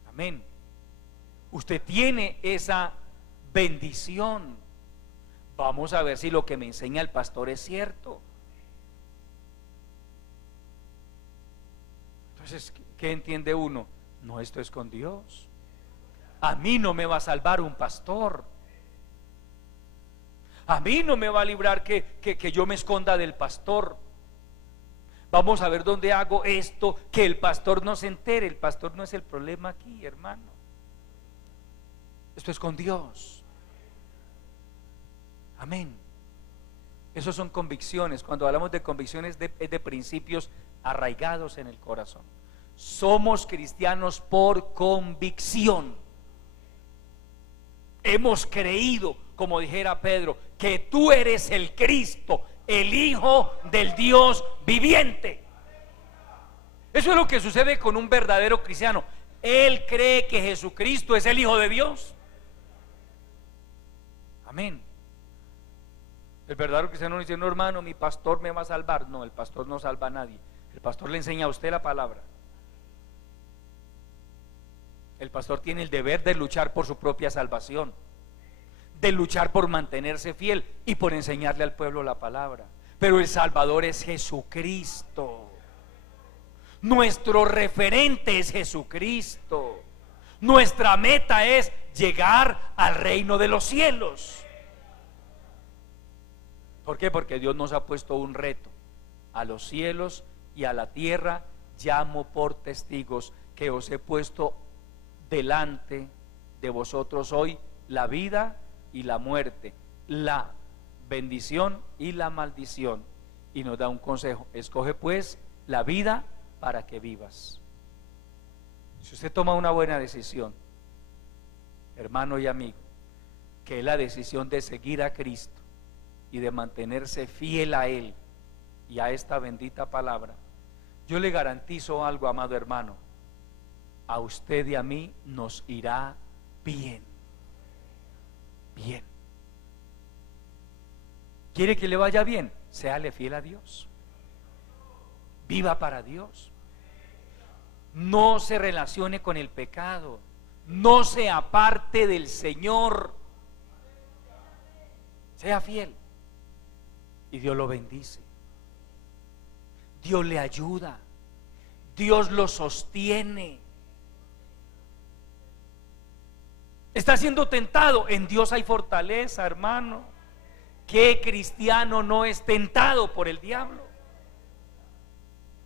Amén. Usted tiene esa bendición. Vamos a ver si lo que me enseña el pastor es cierto. Entonces, ¿qué entiende uno? No, esto es con Dios. A mí no me va a salvar un pastor. A mí no me va a librar que yo me esconda del pastor. Vamos a ver dónde hago esto, que el pastor no se entere. El pastor no es el problema aquí, hermano. Esto es con Dios. Amén. Esas son convicciones. Cuando hablamos de convicciones es de principios arraigados en el corazón. Somos cristianos por convicción. Hemos creído, como dijera Pedro, que tú eres el Cristo, el Hijo del Dios viviente. Eso es lo que sucede con un verdadero cristiano. Él cree que Jesucristo es el Hijo de Dios. Amén. El verdadero cristiano no dice, no, hermano, mi pastor me va a salvar. No, el pastor no salva a nadie. El pastor le enseña a usted la palabra. El pastor tiene el deber de luchar por su propia salvación, de luchar por mantenerse fiel y por enseñarle al pueblo la palabra. Pero el Salvador es Jesucristo. Nuestro referente es Jesucristo. Nuestra meta es llegar al reino de los cielos. ¿Por qué? Porque Dios nos ha puesto un reto. A los cielos y a la tierra llamo por testigos que os he puesto delante de vosotros hoy la vida y la muerte, la bendición y la maldición. Y nos da un consejo: escoge pues la vida para que vivas. Si usted toma una buena decisión, hermano y amigo, que es la decisión de seguir a Cristo y de mantenerse fiel a Él y a esta bendita palabra, yo le garantizo algo, amado hermano: a usted y a mí nos irá bien. Bien. ¿Quiere que le vaya bien? Séale fiel a Dios. Viva para Dios. No se relacione con el pecado. No se aparte del Señor. Sea fiel. Y Dios lo bendice. Dios le ayuda. Dios lo sostiene. Está siendo tentado. En Dios hay fortaleza, hermano. ¿Qué cristiano no es tentado por el diablo?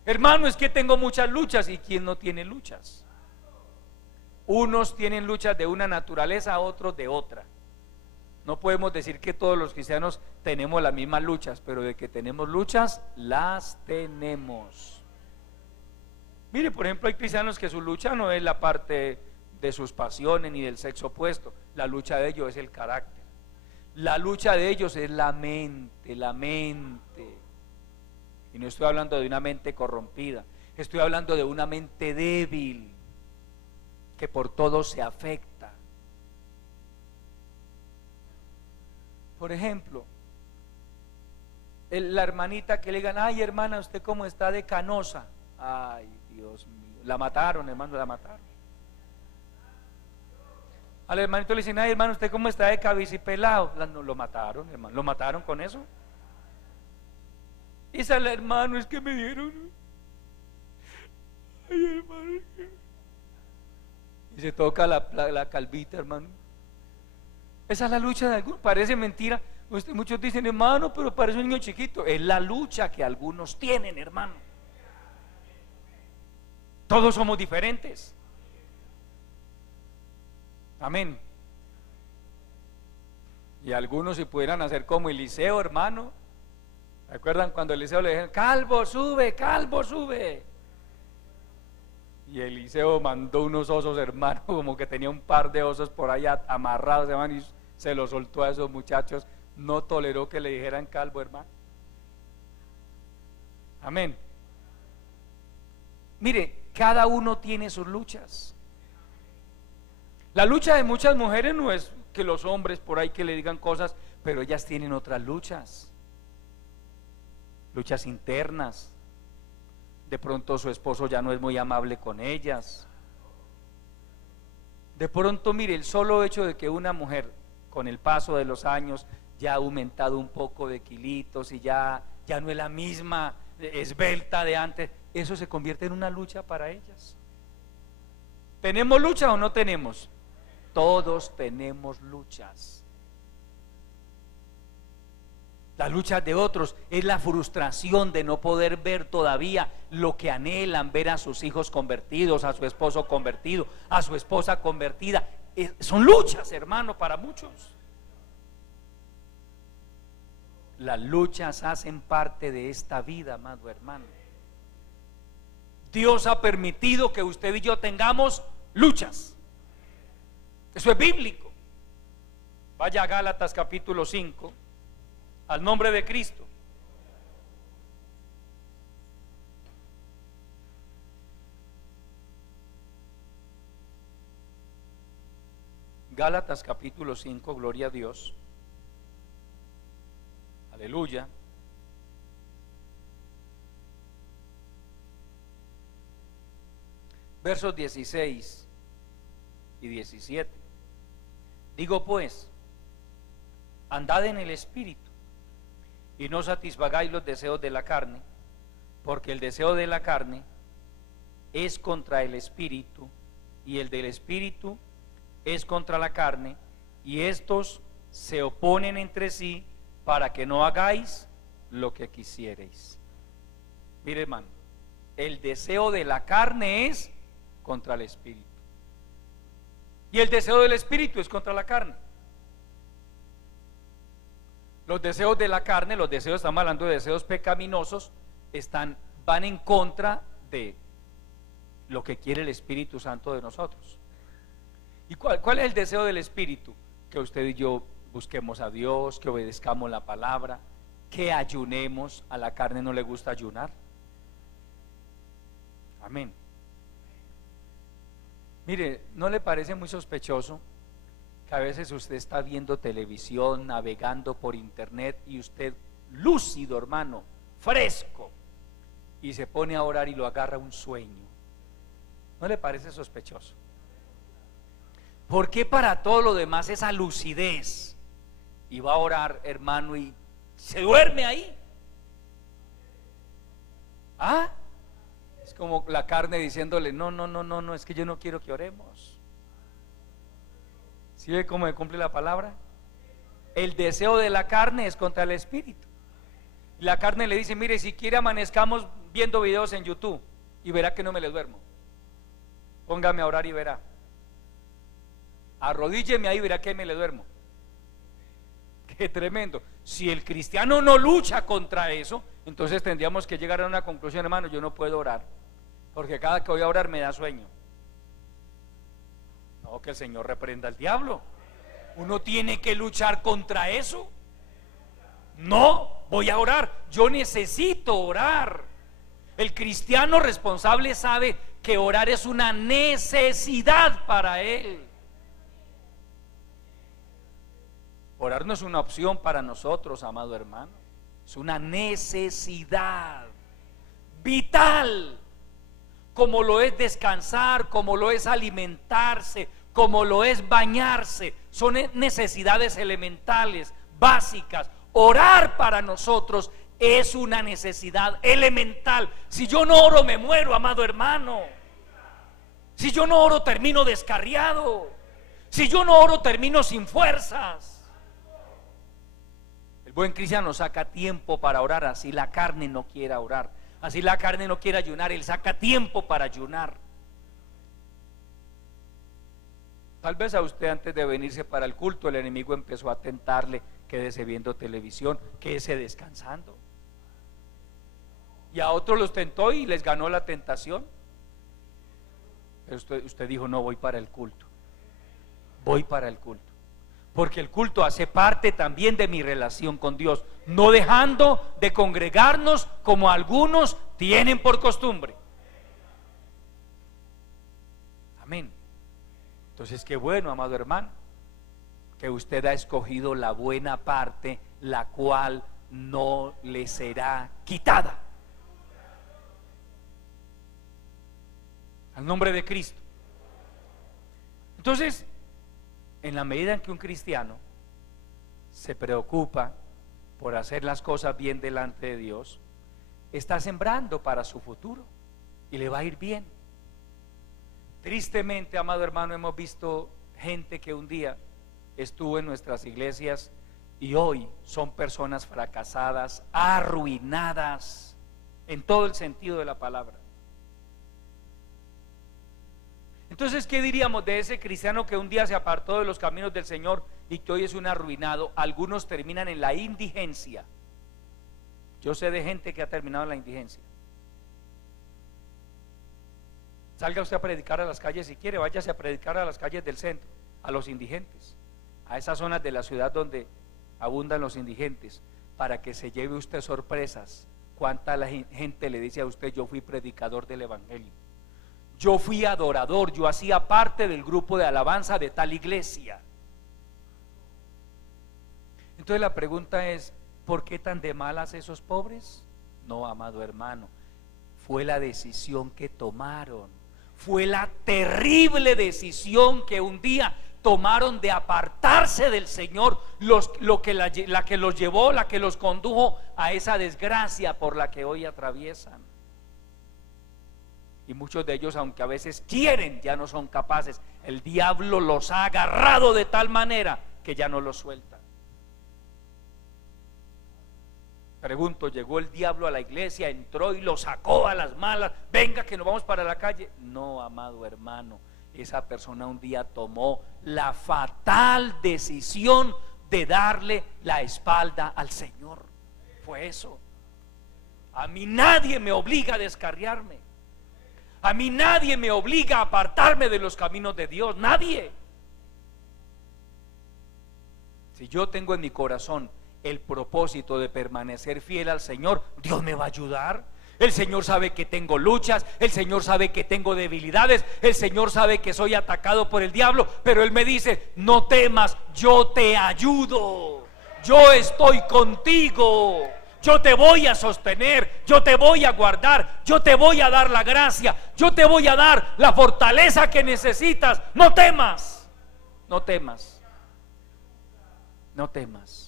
Hermano, es que tengo muchas luchas. ¿Y quién no tiene luchas? Unos tienen luchas de una naturaleza, otros de otra. No podemos decir que todos los cristianos tenemos las mismas luchas, pero de que tenemos luchas, las tenemos. Mire, por ejemplo, hay cristianos que su lucha no es la parte de sus pasiones ni del sexo opuesto. La lucha de ellos es el carácter. La lucha de ellos es la mente, la mente. Y no estoy hablando de una mente corrompida, estoy hablando de una mente débil que por todo se afecta. Por ejemplo, la hermanita que le digan, ay hermana, ¿usted cómo está de canosa? Ay, Dios mío, la mataron, hermano, la mataron. Al hermanito le dicen, ay hermano, ¿usted cómo está de cabicipelado? No, lo mataron, hermano, lo mataron con eso. Y sale, hermano, es que me dieron. Ay hermano. Y se toca la calvita, hermano. Esa es la lucha de algunos. Parece mentira. Muchos dicen, hermano, pero parece un niño chiquito. Es la lucha que algunos tienen, hermano. Todos somos diferentes. Amén. Y algunos, si pudieran hacer como Eliseo, hermano. ¿Recuerdan cuando Eliseo le dijeron: calvo, sube, calvo, sube? Y Eliseo mandó unos osos, hermano, como que tenía un par de osos por ahí amarrados, hermano, y se los soltó a esos muchachos. No toleró que le dijeran calvo, hermano. Amén. Mire, cada uno tiene sus luchas. La lucha de muchas mujeres no es que los hombres por ahí que le digan cosas, pero ellas tienen otras luchas. Luchas internas. De pronto su esposo ya no es muy amable con ellas. De pronto, mire, el solo hecho de que una mujer con el paso de los años ya ha aumentado un poco de kilitos y ya no es la misma esbelta de antes, eso se convierte en una lucha para ellas. ¿Tenemos lucha o no tenemos? Todos tenemos luchas. La lucha de otros es la frustración de no poder ver todavía lo que anhelan, ver a sus hijos convertidos, a su esposo convertido, a su esposa convertida. Son luchas, hermano, para muchos. Las luchas hacen parte de esta vida, amado hermano. Dios ha permitido que usted y yo tengamos luchas. Eso es bíblico. Vaya a Gálatas capítulo 5. Al nombre de Cristo. Gálatas capítulo 5, gloria a Dios. Aleluya. Versos 16 y 17. Digo pues, andad en el Espíritu, y no satisfagáis los deseos de la carne, porque el deseo de la carne es contra el Espíritu, y el del Espíritu es contra la carne, y estos se oponen entre sí para que no hagáis lo que quisiereis. Mire, hermano, el deseo de la carne es contra el Espíritu, y el deseo del Espíritu es contra la carne. Los deseos de la carne, los deseos, estamos hablando de deseos pecaminosos, van en contra de lo que quiere el Espíritu Santo de nosotros. ¿Y cuál es el deseo del Espíritu? Que usted y yo busquemos a Dios, que obedezcamos la palabra, que ayunemos. A la carne no le gusta ayunar. Amén. Mire, ¿no le parece muy sospechoso que a veces usted está viendo televisión, navegando por internet, y usted lúcido, hermano, fresco, y se pone a orar y lo agarra un sueño? ¿No le parece sospechoso? ¿Por qué para todo lo demás esa lucidez? Y va a orar, hermano, y se duerme ahí. ¿Ah? Es como la carne diciéndole: no, es que yo no quiero que oremos. ¿Sí ve cómo se cumple la palabra? El deseo de la carne es contra el Espíritu. La carne le dice: mire, si quiere amanezcamos viendo videos en YouTube, y verá que no me le duermo. Póngame a orar y verá. Arrodílleme ahí y verá que me le duermo. Qué tremendo. Si el cristiano no lucha contra eso, entonces tendríamos que llegar a una conclusión: hermano, yo no puedo orar, porque cada que voy a orar me da sueño. No, que el Señor reprenda al diablo. Uno tiene que luchar contra eso. No, voy a orar, yo necesito orar. El cristiano responsable sabe que orar es una necesidad para él. Orar no es una opción para nosotros, amado hermano. Es una necesidad vital, como lo es descansar, como lo es alimentarse, como lo es bañarse. Son necesidades elementales, básicas. Orar para nosotros es una necesidad elemental. Si yo no oro me muero, amado hermano. Si yo no oro termino descarriado. Si yo no oro termino sin fuerzas. El buen cristiano saca tiempo para orar, así la carne no quiera orar, Así la carne no quiere ayunar, él saca tiempo para ayunar. Tal vez a usted antes de venirse para el culto el enemigo empezó a tentarle: quédese viendo televisión, quédese descansando. Y a otros los tentó y les ganó la tentación. Pero usted dijo: no, voy para el culto. Voy para el culto. Porque el culto hace parte también de mi relación con Dios, no dejando de congregarnos como algunos tienen por costumbre. Amén. Entonces, qué bueno, amado hermano, que usted ha escogido la buena parte, la cual no le será quitada. Al nombre de Cristo. Entonces, en la medida en que un cristiano se preocupa por hacer las cosas bien delante de Dios, está sembrando para su futuro y le va a ir bien. Tristemente, amado hermano, hemos visto gente que un día estuvo en nuestras iglesias y hoy son personas fracasadas, arruinadas en todo el sentido de la palabra. Entonces, ¿qué diríamos de ese cristiano que un día se apartó de los caminos del Señor y que hoy es un arruinado? Algunos terminan en la indigencia. Yo sé de gente que ha terminado en la indigencia. Salga usted a predicar a las calles si quiere, váyase a predicar a las calles del centro, a los indigentes, a esas zonas de la ciudad donde abundan los indigentes, para que se lleve usted sorpresas. Cuánta la gente le dice a usted: yo fui predicador del evangelio, yo fui adorador, yo hacía parte del grupo de alabanza de tal iglesia. Entonces la pregunta es: ¿por qué tan de malas esos pobres? No, amado hermano, fue la decisión que tomaron. Fue la terrible decisión que un día tomaron de apartarse del Señor, la que los llevó, la que los condujo a esa desgracia por la que hoy atraviesan. Y muchos de ellos, aunque a veces quieren, ya no son capaces. El diablo los ha agarrado de tal manera que ya no los suelta. Pregunto, ¿llegó el diablo a la iglesia, entró y lo sacó a las malas? Venga que nos vamos para la calle. No, amado hermano, esa persona un día tomó la fatal decisión de darle la espalda al Señor. Fue eso. A mí nadie me obliga a descarriarme. A mí nadie me obliga a apartarme de los caminos de Dios. Nadie. Si yo tengo en mi corazón el propósito de permanecer fiel al Señor, Dios me va a ayudar. El Señor sabe que tengo luchas, el Señor sabe que tengo debilidades, el Señor sabe que soy atacado por el diablo, pero Él me dice: no temas, yo te ayudo, yo estoy contigo, yo te voy a sostener, yo te voy a guardar, yo te voy a dar la gracia, yo te voy a dar la fortaleza que necesitas. No temas, no temas, no temas.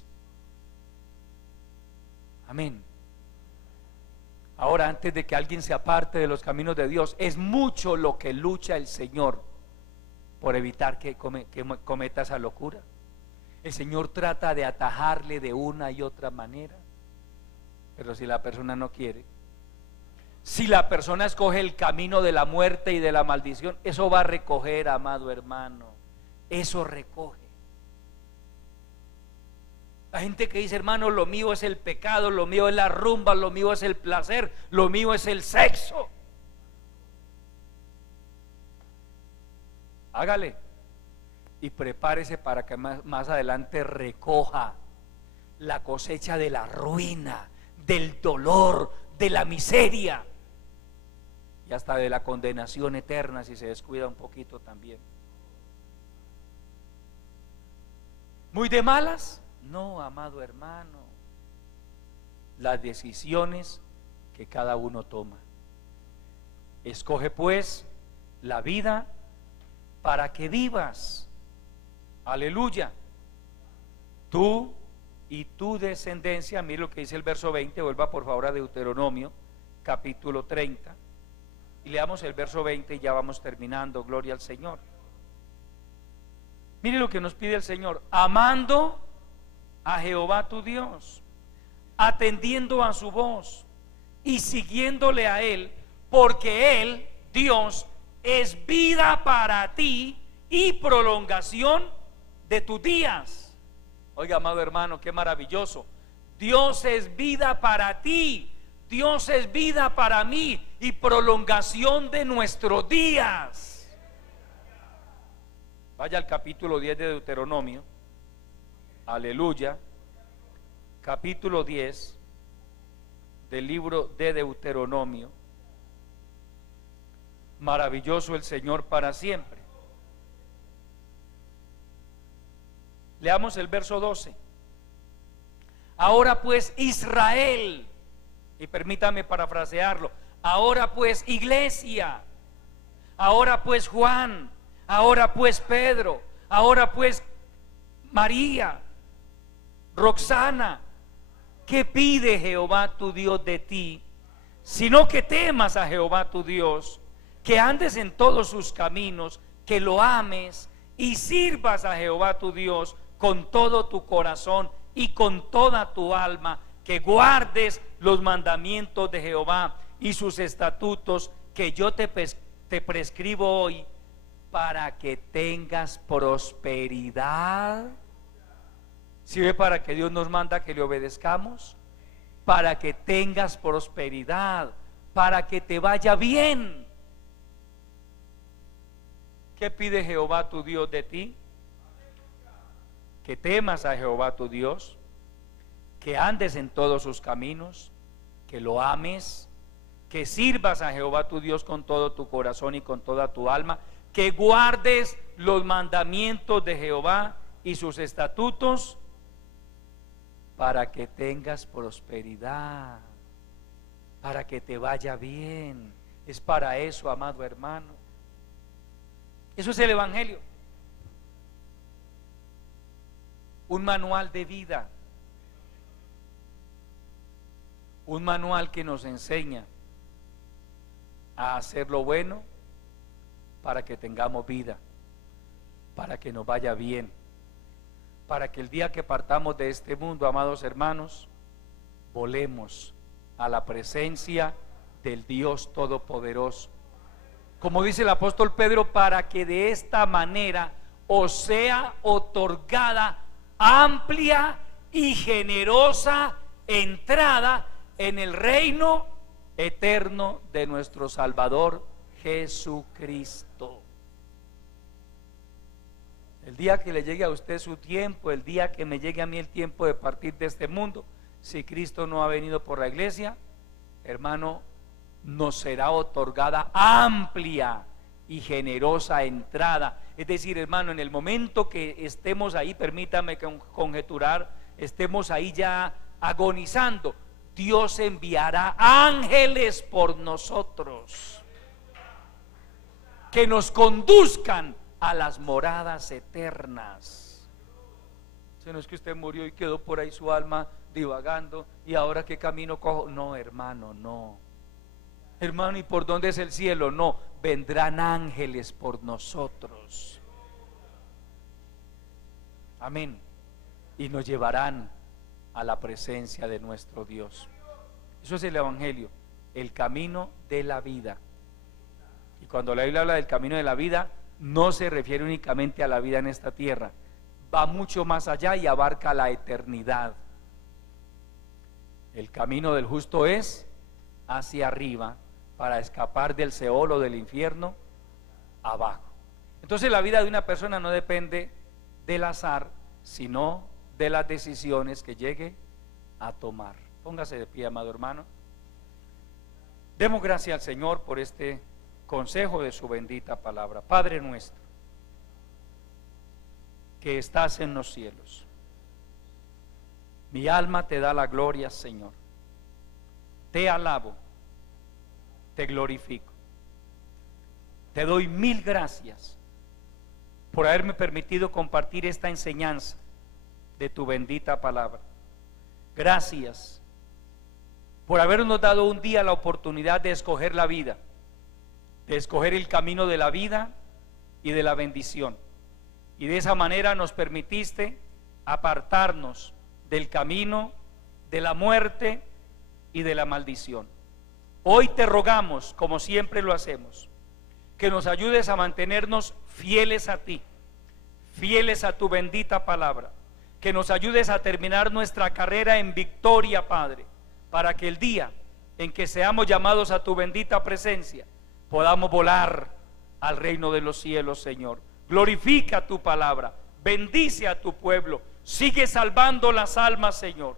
Amén. Ahora, antes de que alguien se aparte de los caminos de Dios, es mucho lo que lucha el Señor por evitar que cometa esa locura. El Señor trata de atajarle de una y otra manera, pero si la persona no quiere, si la persona escoge el camino de la muerte y de la maldición, eso va a recoger, amado hermano, eso recoge. La gente que dice: hermano, lo mío es el pecado, lo mío es la rumba, lo mío es el placer, lo mío es el sexo. Hágale y prepárese para que más adelante recoja la cosecha de la ruina, del dolor, de la miseria y hasta de la condenación eterna si se descuida un poquito también. ¿Muy de malas? No, amado hermano, las decisiones que cada uno toma. Escoge pues la vida para que vivas. Aleluya. Tú y tu descendencia. Mire lo que dice el verso 20. Vuelva por favor a Deuteronomio capítulo 30 y leamos el verso 20 y ya vamos terminando. Gloria al Señor. Mire lo que nos pide el Señor: amando a Jehová tu Dios, atendiendo a su voz y siguiéndole a Él, porque Él, Dios, es vida para ti y prolongación de tus días. Oiga, amado hermano, qué maravilloso. Dios es vida para ti, Dios es vida para mí y prolongación de nuestros días. Vaya al capítulo 10 de Deuteronomio. Aleluya. Capítulo 10 del libro de Deuteronomio. Maravilloso el Señor para siempre. Leamos el verso 12. Ahora pues Israel, y permítame parafrasearlo, ahora pues iglesia, ahora pues Juan, ahora pues Pedro, ahora pues María, Roxana, ¿qué pide Jehová tu Dios de ti? Sino que temas a Jehová tu Dios, que andes en todos sus caminos, que lo ames y sirvas a Jehová tu Dios con todo tu corazón y con toda tu alma, que guardes los mandamientos de Jehová y sus estatutos que yo te prescribo hoy, para que tengas prosperidad. ¿Sí ve para que Dios nos manda que le obedezcamos? Para que tengas prosperidad, para que te vaya bien. ¿Qué pide Jehová tu Dios de ti? Que temas a Jehová tu Dios, que andes en todos sus caminos, que lo ames, que sirvas a Jehová tu Dios con todo tu corazón y con toda tu alma, que guardes los mandamientos de Jehová y sus estatutos, para que tengas prosperidad, para que te vaya bien. Es para eso, amado hermano. Eso es el Evangelio. Un manual de vida, un manual que nos enseña a hacer lo bueno para que tengamos vida, para que nos vaya bien, para que el día que partamos de este mundo, amados hermanos, volemos a la presencia del Dios Todopoderoso. Como dice el apóstol Pedro, para que de esta manera os sea otorgada amplia y generosa entrada en el reino eterno de nuestro Salvador Jesucristo. El día que le llegue a usted su tiempo, el día que me llegue a mí el tiempo de partir de este mundo, si Cristo no ha venido por la iglesia, hermano, nos será otorgada amplia y generosa entrada. Es decir, hermano, en el momento que estemos ahí, permítame conjeturar, estemos ahí ya agonizando, Dios enviará ángeles por nosotros que nos conduzcan a las moradas eternas. Si no es que usted murió y quedó por ahí su alma divagando, y ahora qué camino cojo. No, hermano, no. Hermano, ¿y por dónde es el cielo? No, vendrán ángeles por nosotros. Amén. Y nos llevarán a la presencia de nuestro Dios. Eso es el Evangelio, el camino de la vida. Y cuando la Biblia habla del camino de la vida, no se refiere únicamente a la vida en esta tierra, va mucho más allá y abarca la eternidad. El camino del justo es hacia arriba, para escapar del Seol o del infierno abajo. Entonces la vida de una persona no depende del azar, sino de las decisiones que llegue a tomar. Póngase de pie, amado hermano. Demos gracias al Señor por este consejo de su bendita palabra. Padre nuestro, que estás en los cielos, mi alma te da la gloria, Señor. Te alabo, te glorifico, te doy mil gracias por haberme permitido compartir esta enseñanza de tu bendita palabra. Gracias por habernos dado un día la oportunidad de escoger la vida, de escoger el camino de la vida y de la bendición, y de esa manera nos permitiste apartarnos del camino de la muerte y de la maldición. Hoy te rogamos, como siempre lo hacemos, que nos ayudes a mantenernos fieles a ti, fieles a tu bendita palabra, que nos ayudes a terminar nuestra carrera en victoria, Padre, para que el día en que seamos llamados a tu bendita presencia, podamos volar al reino de los cielos, Señor. Glorifica tu palabra, bendice a tu pueblo, sigue salvando las almas, Señor,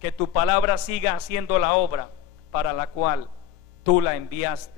que tu palabra siga haciendo la obra para la cual tú la enviaste.